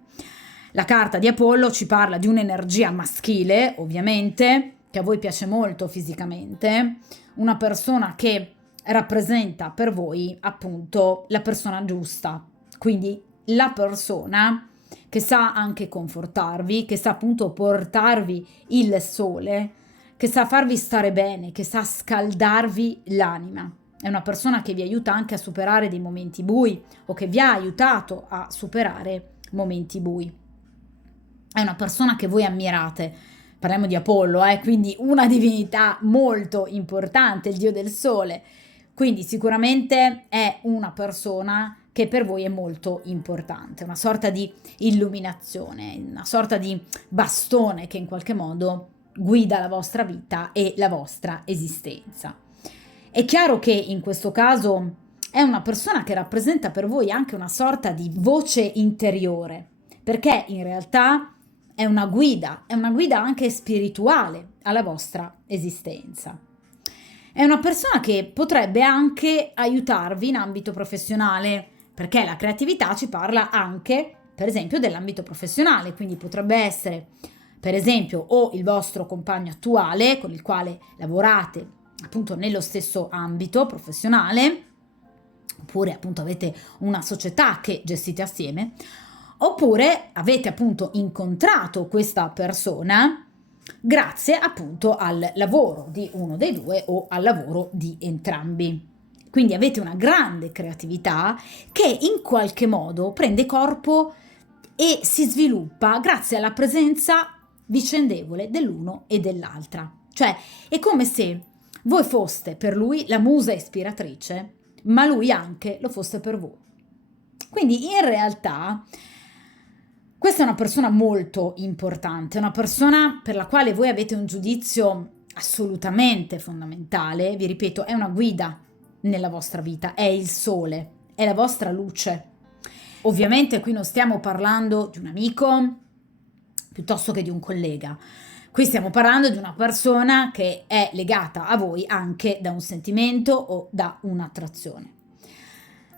La carta di Apollo ci parla di un'energia maschile, ovviamente, che a voi piace molto fisicamente, una persona che rappresenta per voi appunto la persona giusta, quindi la persona che sa anche confortarvi, che sa appunto portarvi il sole, che sa farvi stare bene, che sa scaldarvi l'anima. È una persona che vi aiuta anche a superare dei momenti bui o che vi ha aiutato a superare momenti bui. È una persona che voi ammirate. Parliamo di Apollo, quindi una divinità molto importante, il dio del sole. Quindi sicuramente è una persona che per voi è molto importante, una sorta di illuminazione, una sorta di bastone che in qualche modo guida la vostra vita e la vostra esistenza. È chiaro che in questo caso è una persona che rappresenta per voi anche una sorta di voce interiore, perché in realtà è una guida anche spirituale alla vostra esistenza. È una persona che potrebbe anche aiutarvi in ambito professionale, perché la creatività ci parla anche, per esempio, dell'ambito professionale, quindi potrebbe essere, per esempio, o il vostro compagno attuale con il quale lavorate appunto nello stesso ambito professionale, oppure appunto avete una società che gestite assieme, oppure avete appunto incontrato questa persona grazie appunto al lavoro di uno dei due o al lavoro di entrambi. Quindi avete una grande creatività che in qualche modo prende corpo e si sviluppa grazie alla presenza vicendevole dell'uno e dell'altra. Cioè è come se voi foste per lui la musa ispiratrice, ma lui anche lo fosse per voi. Quindi in realtà questa è una persona molto importante, una persona per la quale voi avete un giudizio assolutamente fondamentale. Vi ripeto, è una guida nella vostra vita, è il sole, è la vostra luce. Ovviamente qui non stiamo parlando di un amico piuttosto che di un collega. Qui stiamo parlando di una persona che è legata a voi anche da un sentimento o da un'attrazione.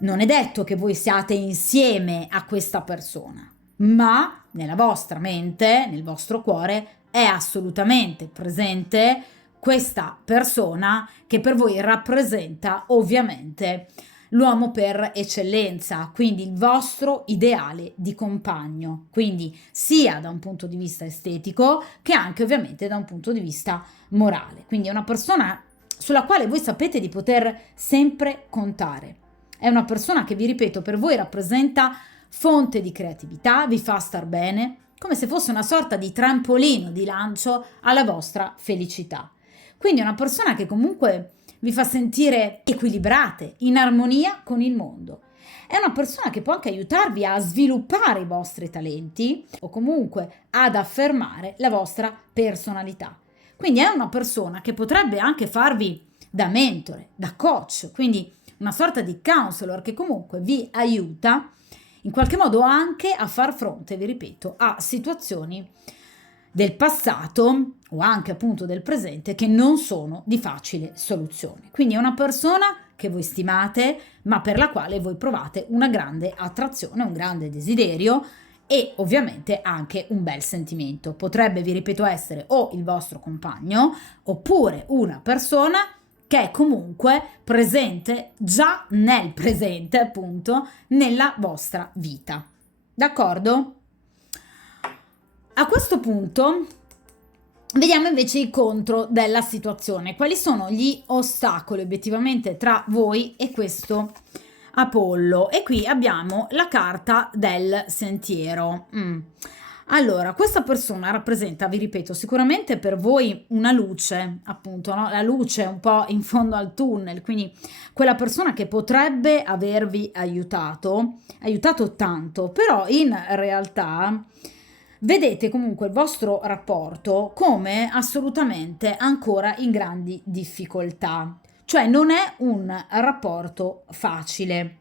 Non è detto che voi siate insieme a questa persona, ma nella vostra mente, nel vostro cuore, è assolutamente presente questa persona che per voi rappresenta ovviamente l'uomo per eccellenza, quindi il vostro ideale di compagno, quindi sia da un punto di vista estetico che anche ovviamente da un punto di vista morale. Quindi è una persona sulla quale voi sapete di poter sempre contare. È una persona che, vi ripeto, per voi rappresenta fonte di creatività, vi fa star bene, come se fosse una sorta di trampolino di lancio alla vostra felicità. Quindi è una persona che comunque vi fa sentire equilibrate, in armonia con il mondo. È una persona che può anche aiutarvi a sviluppare i vostri talenti o comunque ad affermare la vostra personalità. Quindi è una persona che potrebbe anche farvi da mentore, da coach, quindi una sorta di counselor che comunque vi aiuta in qualche modo anche a far fronte, vi ripeto, a situazioni del passato o anche appunto del presente che non sono di facile soluzione. Quindi è una persona che voi stimate, ma per la quale voi provate una grande attrazione, un grande desiderio e ovviamente anche un bel sentimento. Potrebbe, vi ripeto, essere o il vostro compagno oppure una persona che è comunque presente già nel presente, appunto, nella vostra vita. D'accordo? A questo punto vediamo invece i contro della situazione. Quali sono gli ostacoli obiettivamente tra voi e questo Apollo? E qui abbiamo la carta del sentiero. Allora, questa persona rappresenta, vi ripeto, sicuramente per voi una luce, appunto, no? La luce un po' in fondo al tunnel, quindi quella persona che potrebbe avervi aiutato tanto, però in realtà vedete comunque il vostro rapporto come assolutamente ancora in grandi difficoltà, cioè non è un rapporto facile.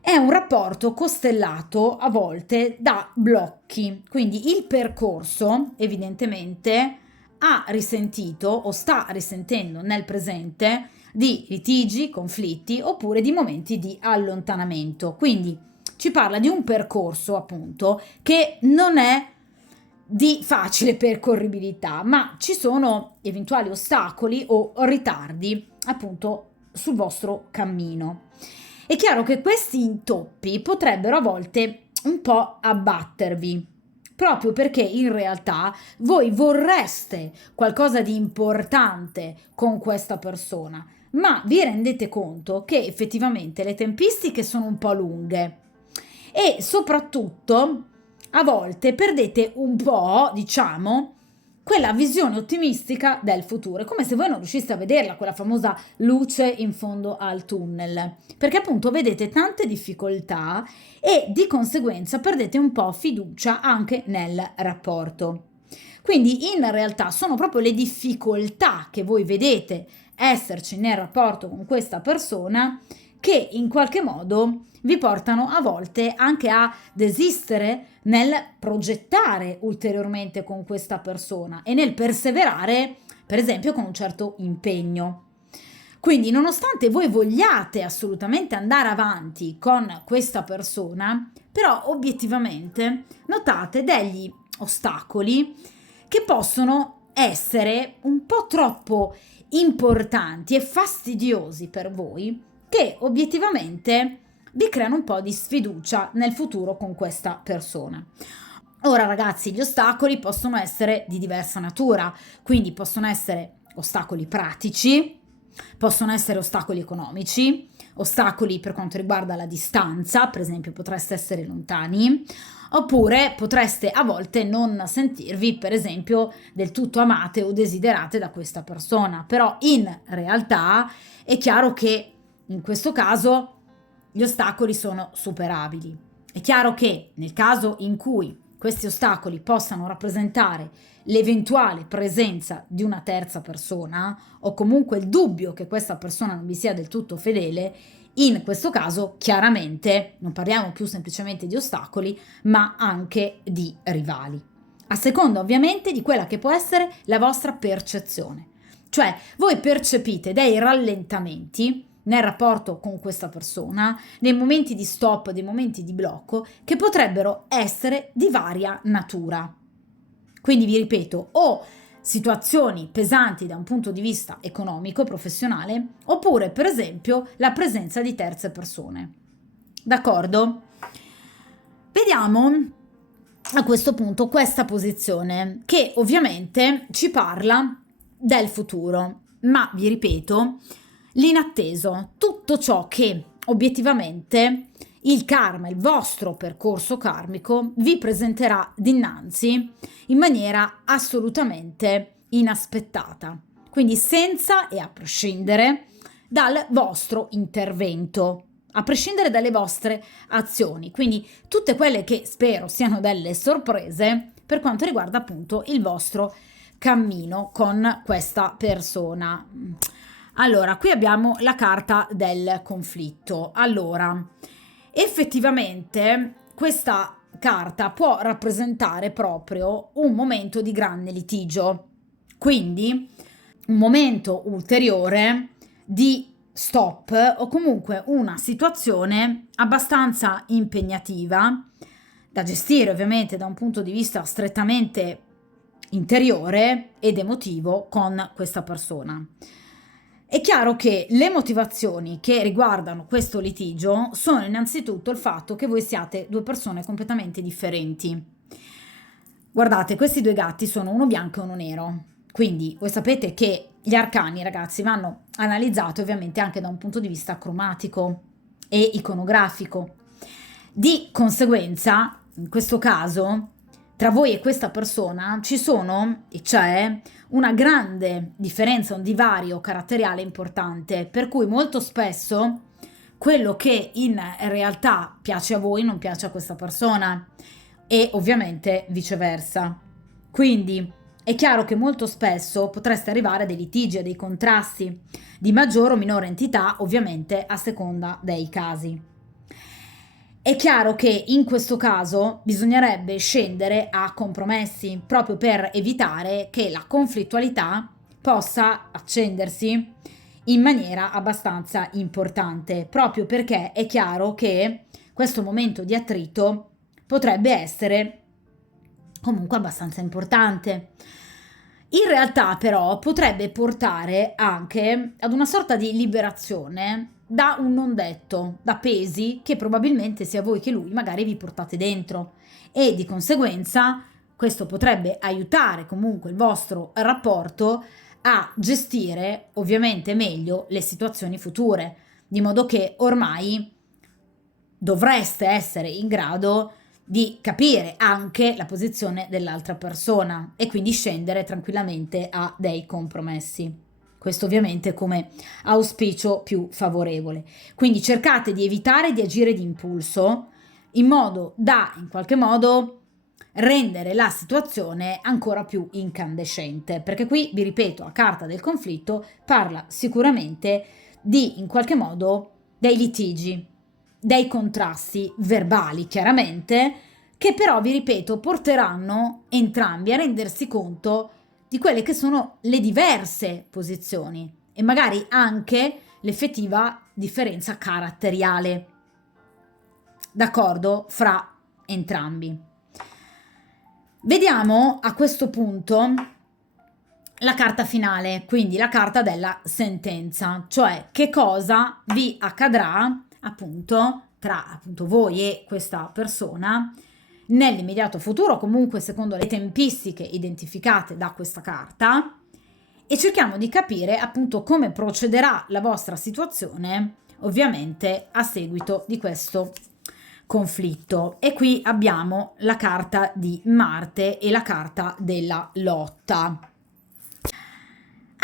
È un rapporto costellato a volte da blocchi, quindi il percorso evidentemente ha risentito o sta risentendo nel presente di litigi, conflitti oppure di momenti di allontanamento. Quindi ci parla di un percorso appunto che non è di facile percorribilità, ma ci sono eventuali ostacoli o ritardi appunto sul vostro cammino. È chiaro che questi intoppi potrebbero a volte un po' abbattervi, proprio perché in realtà voi vorreste qualcosa di importante con questa persona, ma vi rendete conto che effettivamente le tempistiche sono un po' lunghe e soprattutto a volte perdete un po', diciamo, quella visione ottimistica del futuro. È come se voi non riusciste a vederla, quella famosa luce in fondo al tunnel, perché appunto vedete tante difficoltà e di conseguenza perdete un po' fiducia anche nel rapporto. Quindi in realtà sono proprio le difficoltà che voi vedete esserci nel rapporto con questa persona che in qualche modo vi portano a volte anche a desistere nel progettare ulteriormente con questa persona e nel perseverare, per esempio, con un certo impegno. Quindi, nonostante voi vogliate assolutamente andare avanti con questa persona, però obiettivamente notate degli ostacoli che possono essere un po' troppo importanti e fastidiosi per voi, che obiettivamente vi creano un po' di sfiducia nel futuro con questa persona. Ora ragazzi, gli ostacoli possono essere di diversa natura, quindi possono essere ostacoli pratici, possono essere ostacoli economici, ostacoli per quanto riguarda la distanza, per esempio potreste essere lontani, oppure potreste a volte non sentirvi, per esempio, del tutto amate o desiderate da questa persona, però in realtà è chiaro che in questo caso gli ostacoli sono superabili. È chiaro che nel caso in cui questi ostacoli possano rappresentare l'eventuale presenza di una terza persona o comunque il dubbio che questa persona non vi sia del tutto fedele, in questo caso chiaramente non parliamo più semplicemente di ostacoli, ma anche di rivali. A seconda ovviamente di quella che può essere la vostra percezione. Cioè voi percepite dei rallentamenti nel rapporto con questa persona, nei momenti di stop, dei momenti di blocco, che potrebbero essere di varia natura. Quindi vi ripeto, o situazioni pesanti da un punto di vista economico, professionale, oppure per esempio la presenza di terze persone. D'accordo? Vediamo a questo punto questa posizione che ovviamente ci parla del futuro, ma vi ripeto, l'inatteso, tutto ciò che obiettivamente il karma, il vostro percorso karmico, vi presenterà dinanzi in maniera assolutamente inaspettata, quindi senza e a prescindere dal vostro intervento, a prescindere dalle vostre azioni, quindi tutte quelle che spero siano delle sorprese per quanto riguarda appunto il vostro cammino con questa persona. Allora, qui abbiamo la carta del conflitto. Allora, effettivamente questa carta può rappresentare proprio un momento di grande litigio, quindi un momento ulteriore di stop o comunque una situazione abbastanza impegnativa da gestire ovviamente da un punto di vista strettamente interiore ed emotivo con questa persona. È chiaro che le motivazioni che riguardano questo litigio sono innanzitutto il fatto che voi siate due persone completamente differenti. Guardate, questi due gatti sono uno bianco e uno nero, quindi voi sapete che gli arcani, ragazzi, vanno analizzati ovviamente anche da un punto di vista cromatico e iconografico. Di conseguenza, in questo caso, tra voi e questa persona ci sono e c'è una grande differenza, un divario caratteriale importante, per cui molto spesso quello che in realtà piace a voi non piace a questa persona e ovviamente viceversa. Quindi è chiaro che molto spesso potreste arrivare a dei litigi, a dei contrasti di maggiore o minore entità, ovviamente a seconda dei casi. È chiaro che in questo caso bisognerebbe scendere a compromessi proprio per evitare che la conflittualità possa accendersi in maniera abbastanza importante, proprio perché è chiaro che questo momento di attrito potrebbe essere comunque abbastanza importante. In realtà però potrebbe portare anche ad una sorta di liberazione da un non detto, da pesi che probabilmente sia voi che lui magari vi portate dentro e di conseguenza questo potrebbe aiutare comunque il vostro rapporto a gestire ovviamente meglio le situazioni future, di modo che ormai dovreste essere in grado di capire anche la posizione dell'altra persona e quindi scendere tranquillamente a dei compromessi. Questo ovviamente come auspicio più favorevole. Quindi cercate di evitare di agire di impulso in modo da, in qualche modo, rendere la situazione ancora più incandescente, perché qui, vi ripeto, la carta del conflitto parla sicuramente di, in qualche modo, dei litigi, dei contrasti verbali, chiaramente, che però, vi ripeto, porteranno entrambi a rendersi conto di quelle che sono le diverse posizioni e magari anche l'effettiva differenza caratteriale, d'accordo, fra entrambi. Vediamo a questo punto la carta finale, quindi la carta della sentenza, cioè che cosa vi accadrà appunto tra appunto voi e questa persona nell'immediato futuro, comunque secondo le tempistiche identificate da questa carta, e cerchiamo di capire appunto come procederà la vostra situazione, ovviamente a seguito di questo conflitto. E qui abbiamo la carta di Marte e la carta della lotta.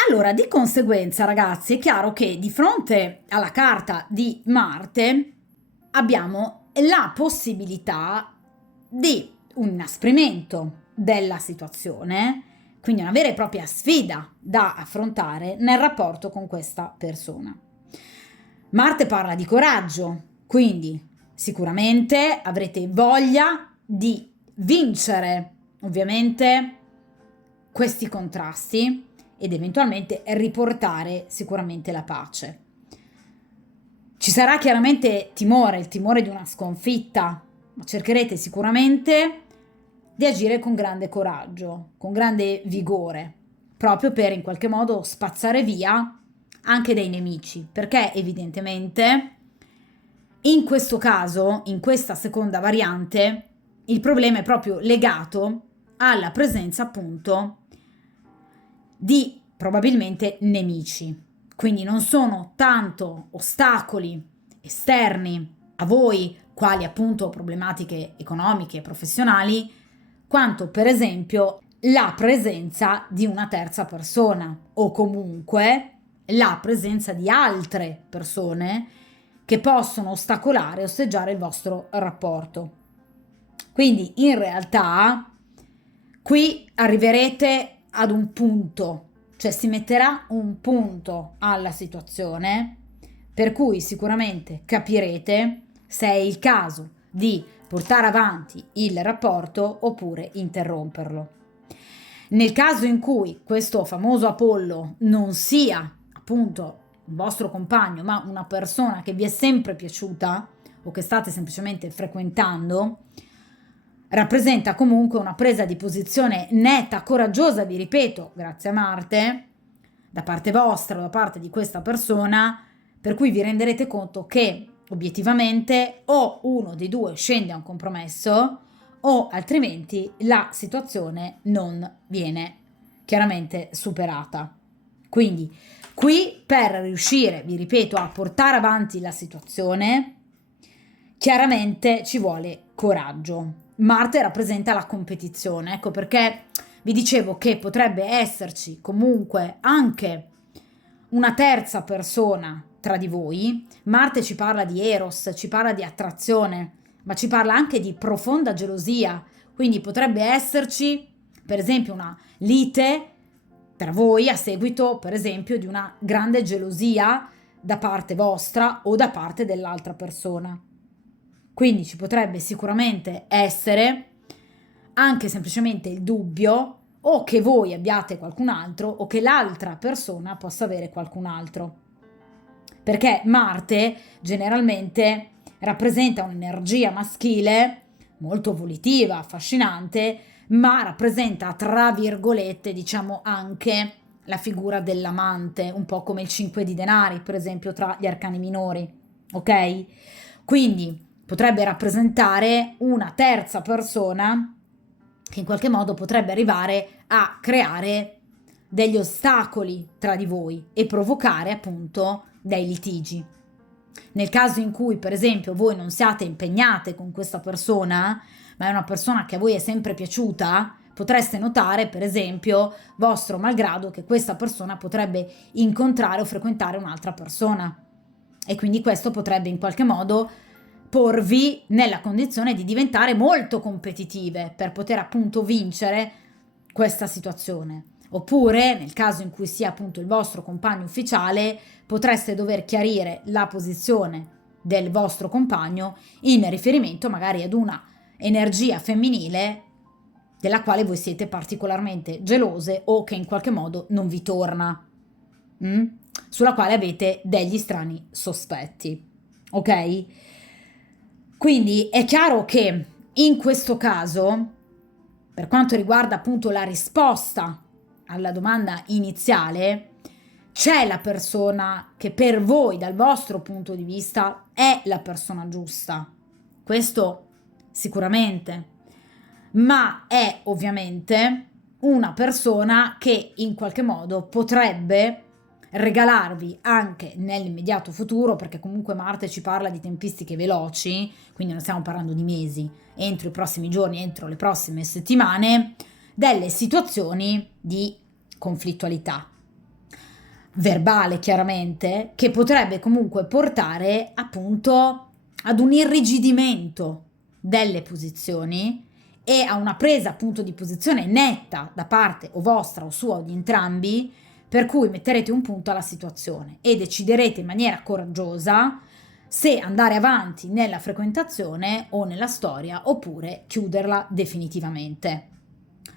Allora, di conseguenza, ragazzi, è chiaro che di fronte alla carta di Marte abbiamo la possibilità di un inasprimento della situazione, quindi una vera e propria sfida da affrontare nel rapporto con questa persona. Marte parla di coraggio, quindi sicuramente avrete voglia di vincere, ovviamente, questi contrasti ed eventualmente riportare sicuramente la pace. Ci sarà chiaramente timore, il timore di una sconfitta, ma cercherete sicuramente di agire con grande coraggio, con grande vigore, proprio per in qualche modo spazzare via anche dei nemici, perché evidentemente in questo caso, in questa seconda variante, il problema è proprio legato alla presenza appunto di probabilmente nemici. Quindi non sono tanto ostacoli esterni a voi, quali appunto problematiche economiche e professionali, quanto per esempio la presenza di una terza persona o comunque la presenza di altre persone che possono ostacolare o osteggiare il vostro rapporto. Quindi in realtà qui arriverete ad un punto, cioè si metterà un punto alla situazione per cui sicuramente capirete se è il caso di portare avanti il rapporto oppure interromperlo. Nel caso in cui questo famoso Apollo non sia appunto un vostro compagno, ma una persona che vi è sempre piaciuta o che state semplicemente frequentando, rappresenta comunque una presa di posizione netta, coraggiosa, vi ripeto, grazie a Marte, da parte vostra o da parte di questa persona, per cui vi renderete conto che obiettivamente o uno dei due scende a un compromesso o altrimenti la situazione non viene chiaramente superata. Quindi qui per riuscire, vi ripeto, a portare avanti la situazione, chiaramente ci vuole coraggio. Marte rappresenta la competizione, ecco perché vi dicevo che potrebbe esserci comunque anche una terza persona tra di voi. Marte ci parla di Eros, ci parla di attrazione, ma ci parla anche di profonda gelosia, quindi potrebbe esserci per esempio una lite tra voi a seguito per esempio di una grande gelosia da parte vostra o da parte dell'altra persona. Quindi ci potrebbe sicuramente essere anche semplicemente il dubbio o che voi abbiate qualcun altro o che l'altra persona possa avere qualcun altro. Perché Marte generalmente rappresenta un'energia maschile molto volitiva, affascinante, ma rappresenta, tra virgolette, diciamo anche la figura dell'amante, un po' come il 5 di denari, per esempio, tra gli arcani minori, ok? Quindi potrebbe rappresentare una terza persona che in qualche modo potrebbe arrivare a creare degli ostacoli tra di voi e provocare appunto dei litigi. Nel caso in cui, per esempio, voi non siate impegnate con questa persona, ma è una persona che a voi è sempre piaciuta, potreste notare, per esempio, vostro malgrado, che questa persona potrebbe incontrare o frequentare un'altra persona. E quindi questo potrebbe in qualche modo porvi nella condizione di diventare molto competitive per poter appunto vincere questa situazione. Oppure, nel caso in cui sia appunto il vostro compagno ufficiale, potreste dover chiarire la posizione del vostro compagno in riferimento magari ad una energia femminile della quale voi siete particolarmente gelose o che in qualche modo non vi torna, sulla quale avete degli strani sospetti, ok? Quindi è chiaro che in questo caso, per quanto riguarda appunto la risposta alla domanda iniziale, c'è la persona che per voi, dal vostro punto di vista, è la persona giusta. Questo sicuramente. Ma è ovviamente una persona che in qualche modo potrebbe regalarvi anche nell'immediato futuro, perché comunque Marte ci parla di tempistiche veloci, quindi non stiamo parlando di mesi, entro i prossimi giorni, entro le prossime settimane, delle situazioni di conflittualità verbale, chiaramente, che potrebbe comunque portare appunto ad un irrigidimento delle posizioni e a una presa appunto di posizione netta da parte o vostra o sua o di entrambi, per cui metterete un punto alla situazione e deciderete in maniera coraggiosa se andare avanti nella frequentazione o nella storia oppure chiuderla definitivamente.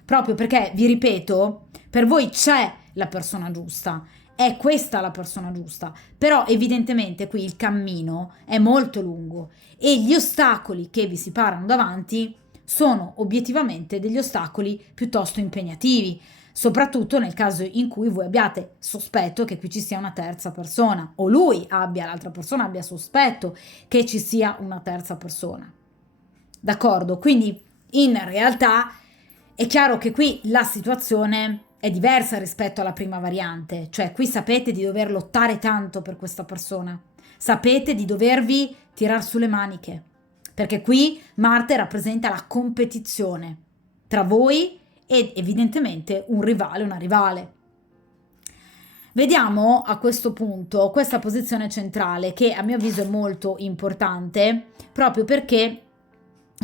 Proprio perché, vi ripeto, per voi c'è la persona giusta, è questa la persona giusta, però evidentemente qui il cammino è molto lungo e gli ostacoli che vi si parano davanti sono obiettivamente degli ostacoli piuttosto impegnativi, soprattutto nel caso in cui voi abbiate sospetto che qui ci sia una terza persona o l'altra persona abbia sospetto che ci sia una terza persona. D'accordo? Quindi in realtà è chiaro che qui la situazione è diversa rispetto alla prima variante, cioè qui sapete di dover lottare tanto per questa persona, sapete di dovervi tirar sulle maniche, perché qui Marte rappresenta la competizione tra voi ed evidentemente un rivale, una rivale. Vediamo a questo punto questa posizione centrale che a mio avviso è molto importante proprio perché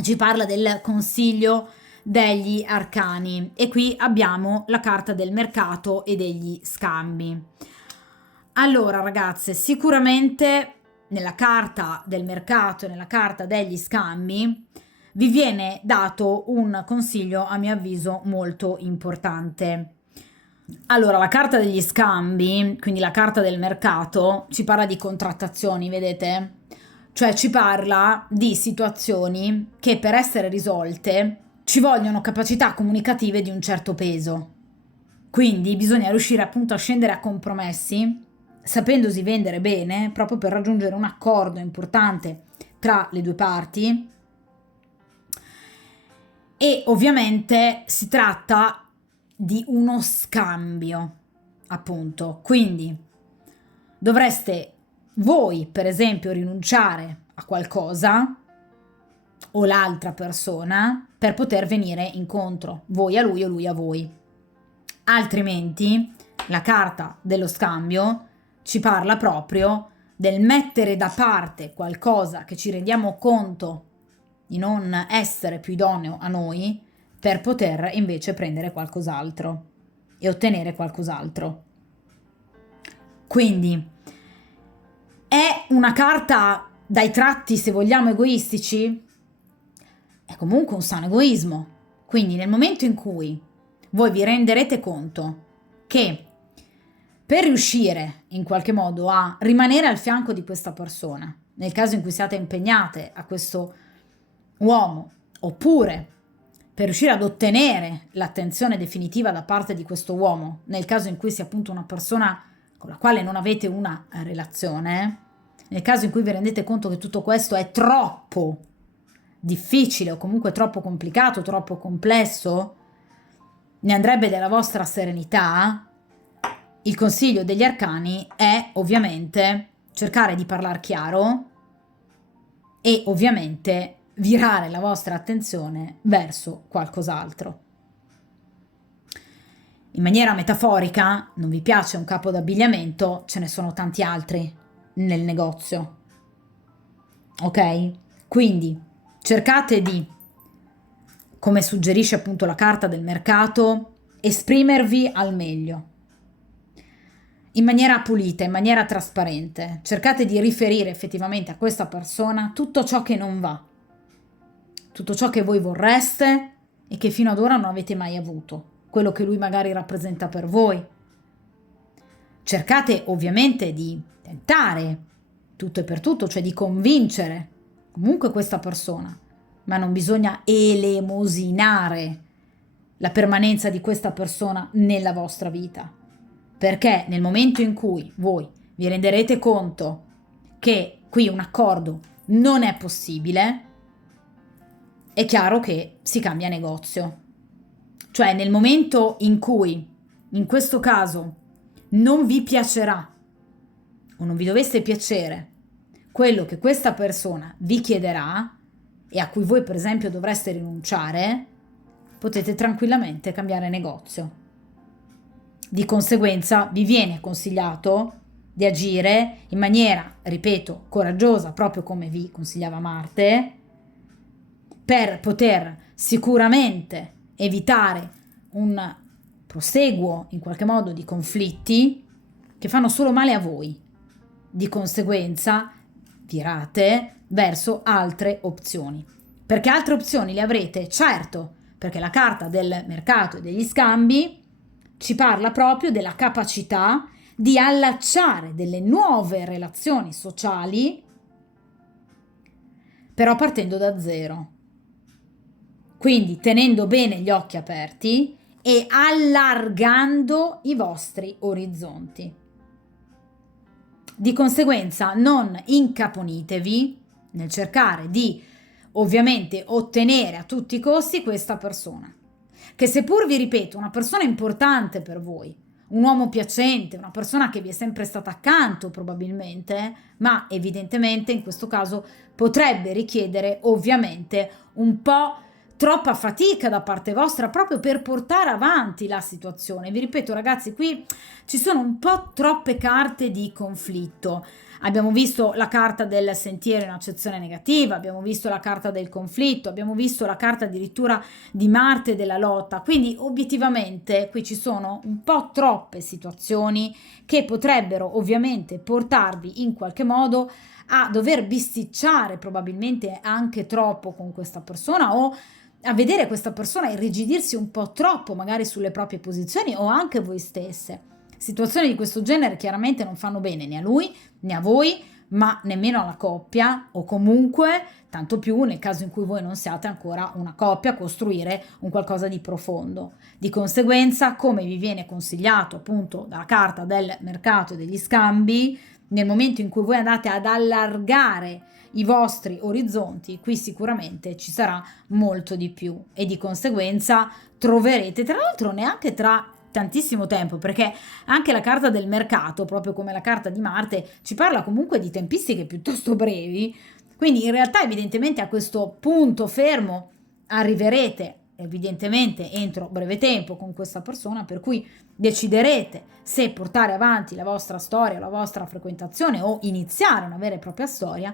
ci parla del consiglio degli arcani e qui abbiamo la carta del mercato e degli scambi. Allora ragazze, sicuramente nella carta del mercato e nella carta degli scambi vi viene dato un consiglio a mio avviso molto importante. Allora, la carta degli scambi, quindi la carta del mercato, ci parla di contrattazioni, vedete? Cioè ci parla di situazioni che per essere risolte ci vogliono capacità comunicative di un certo peso. Quindi bisogna riuscire appunto a scendere a compromessi, sapendosi vendere bene, proprio per raggiungere un accordo importante tra le due parti. E ovviamente si tratta di uno scambio, appunto. Quindi dovreste voi, per esempio, rinunciare a qualcosa o l'altra persona per poter venire incontro, voi a lui o lui a voi. Altrimenti la carta dello scambio ci parla proprio del mettere da parte qualcosa che ci rendiamo conto di non essere più idoneo a noi per poter invece prendere qualcos'altro e ottenere qualcos'altro. Quindi è una carta dai tratti, se vogliamo, egoistici? È comunque un sano egoismo. Quindi nel momento in cui voi vi renderete conto che per riuscire in qualche modo a rimanere al fianco di questa persona, nel caso in cui siate impegnate a questo uomo, oppure per riuscire ad ottenere l'attenzione definitiva da parte di questo uomo, nel caso in cui sia appunto una persona con la quale non avete una relazione, nel caso in cui vi rendete conto che tutto questo è troppo difficile o comunque troppo complicato, troppo complesso, ne andrebbe della vostra serenità, il consiglio degli arcani è ovviamente cercare di parlare chiaro e ovviamente virare la vostra attenzione verso qualcos'altro. In maniera metaforica, non vi piace un capo d'abbigliamento, ce ne sono tanti altri nel negozio. Ok? Quindi cercate di, come suggerisce appunto la carta del mercato, esprimervi al meglio, in maniera pulita, in maniera trasparente. Cercate di riferire effettivamente a questa persona tutto ciò che non va, tutto ciò che voi vorreste e che fino ad ora non avete mai avuto, quello che lui magari rappresenta per voi. Cercate ovviamente di tentare tutto e per tutto, cioè di convincere comunque questa persona, ma non bisogna elemosinare la permanenza di questa persona nella vostra vita, perché nel momento in cui voi vi renderete conto che qui un accordo non è possibile, è chiaro che si cambia negozio. Cioè nel momento in cui, in questo caso, non vi piacerà o non vi dovesse piacere quello che questa persona vi chiederà e a cui voi per esempio dovreste rinunciare, potete tranquillamente cambiare negozio. Di conseguenza vi viene consigliato di agire in maniera, ripeto, coraggiosa, proprio come vi consigliava Marte, per poter sicuramente evitare un proseguo in qualche modo di conflitti che fanno solo male a voi. Di conseguenza virate verso altre opzioni, perché altre opzioni le avrete, certo, perché la carta del mercato e degli scambi ci parla proprio della capacità di allacciare delle nuove relazioni sociali, però partendo da zero. Quindi tenendo bene gli occhi aperti e allargando i vostri orizzonti. Di conseguenza non incaponitevi nel cercare di ovviamente ottenere a tutti i costi questa persona, che seppur vi ripeto una persona importante per voi, un uomo piacente, una persona che vi è sempre stata accanto probabilmente, ma evidentemente in questo caso potrebbe richiedere ovviamente un po' troppa fatica da parte vostra proprio per portare avanti la situazione. Vi ripeto ragazzi, qui ci sono un po' troppe carte di conflitto. Abbiamo visto la carta del sentiero in accezione negativa, abbiamo visto la carta del conflitto, abbiamo visto la carta addirittura di Marte della lotta, quindi obiettivamente qui ci sono un po' troppe situazioni che potrebbero ovviamente portarvi in qualche modo a dover bisticciare probabilmente anche troppo con questa persona o a vedere questa persona irrigidirsi un po' troppo magari sulle proprie posizioni o anche voi stesse. Situazioni di questo genere chiaramente non fanno bene né a lui né a voi, ma nemmeno alla coppia o comunque, tanto più nel caso in cui voi non siate ancora una coppia, costruire un qualcosa di profondo. Di conseguenza, come vi viene consigliato appunto dalla carta del mercato e degli scambi, nel momento in cui voi andate ad allargare i vostri orizzonti, qui sicuramente ci sarà molto di più e di conseguenza troverete, tra l'altro neanche tra tantissimo tempo, perché anche la carta del mercato, proprio come la carta di Marte, ci parla comunque di tempistiche piuttosto brevi, quindi in realtà evidentemente a questo punto fermo arriverete evidentemente entro breve tempo con questa persona, per cui deciderete se portare avanti la vostra storia, la vostra frequentazione o iniziare una vera e propria storia,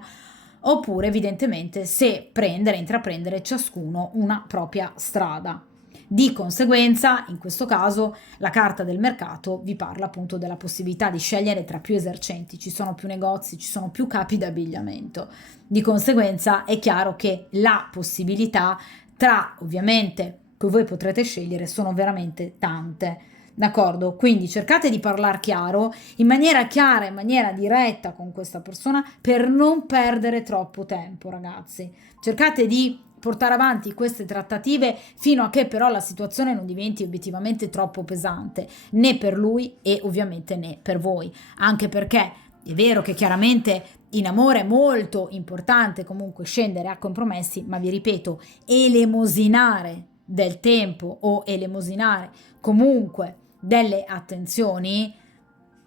oppure evidentemente se intraprendere ciascuno una propria strada. Di conseguenza, in questo caso, la carta del mercato vi parla appunto della possibilità di scegliere tra più esercenti, ci sono più negozi, ci sono più capi d'abbigliamento. Di conseguenza è chiaro che la possibilità tra, ovviamente, che voi potrete scegliere sono veramente tante. D'accordo? Quindi cercate di parlare chiaro, in maniera chiara, in maniera diretta con questa persona per non perdere troppo tempo, ragazzi. Cercate di portare avanti queste trattative fino a che però la situazione non diventi obiettivamente troppo pesante, né per lui e ovviamente né per voi, anche perché è vero che chiaramente in amore è molto importante comunque scendere a compromessi, ma vi ripeto, elemosinare del tempo o elemosinare comunque delle attenzioni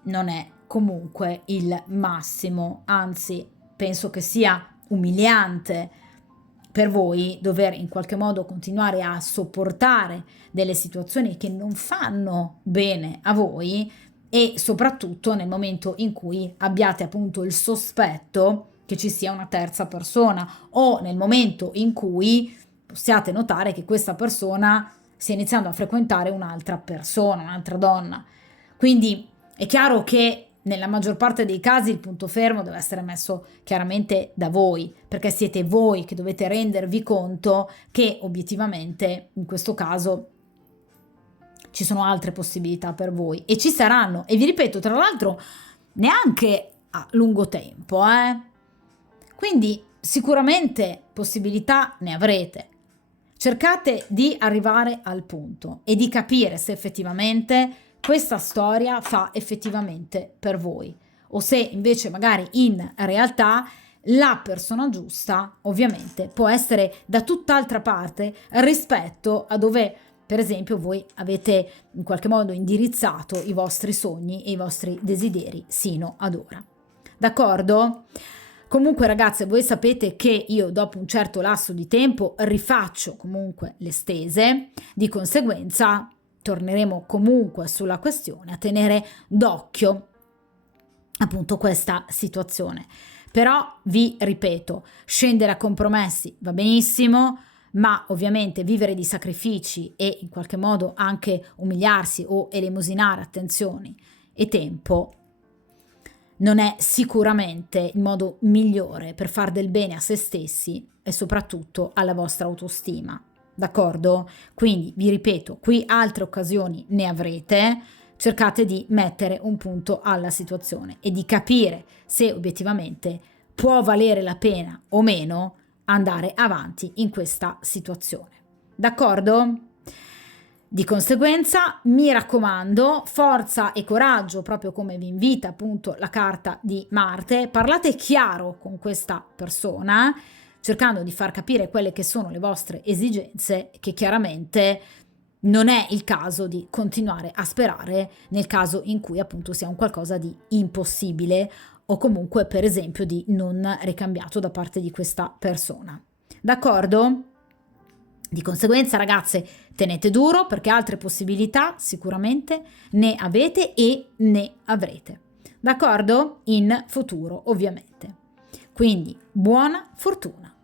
non è comunque il massimo, anzi penso che sia umiliante per voi dover in qualche modo continuare a sopportare delle situazioni che non fanno bene a voi e soprattutto nel momento in cui abbiate appunto il sospetto che ci sia una terza persona o nel momento in cui possiate notare che questa persona stia iniziando a frequentare un'altra persona, un'altra donna. Quindi è chiaro che nella maggior parte dei casi il punto fermo deve essere messo chiaramente da voi, perché siete voi che dovete rendervi conto che obiettivamente in questo caso ci sono altre possibilità per voi e ci saranno, e vi ripeto, tra l'altro neanche a lungo tempo, Quindi sicuramente possibilità ne avrete. Cercate di arrivare al punto e di capire se effettivamente questa storia fa effettivamente per voi, o se invece magari in realtà la persona giusta ovviamente può essere da tutt'altra parte rispetto a dove per esempio voi avete in qualche modo indirizzato i vostri sogni e i vostri desideri sino ad ora. D'accordo? Comunque ragazze, voi sapete che io dopo un certo lasso di tempo rifaccio comunque le stese, di conseguenza torneremo comunque sulla questione a tenere d'occhio appunto questa situazione. Però vi ripeto, scendere a compromessi va benissimo, ma ovviamente vivere di sacrifici e in qualche modo anche umiliarsi o elemosinare attenzioni e tempo non è sicuramente il modo migliore per far del bene a se stessi e soprattutto alla vostra autostima, d'accordo? Quindi vi ripeto, qui altre occasioni ne avrete, cercate di mettere un punto alla situazione e di capire se obiettivamente può valere la pena o meno andare avanti in questa situazione, d'accordo? Di conseguenza, mi raccomando, forza e coraggio, proprio come vi invita appunto la carta di Marte, parlate chiaro con questa persona, cercando di far capire quelle che sono le vostre esigenze, che chiaramente non è il caso di continuare a sperare nel caso in cui appunto sia un qualcosa di impossibile o comunque per esempio di non ricambiato da parte di questa persona. D'accordo? Di conseguenza, ragazze, tenete duro perché altre possibilità sicuramente ne avete e ne avrete. D'accordo? In futuro, ovviamente. Quindi, buona fortuna!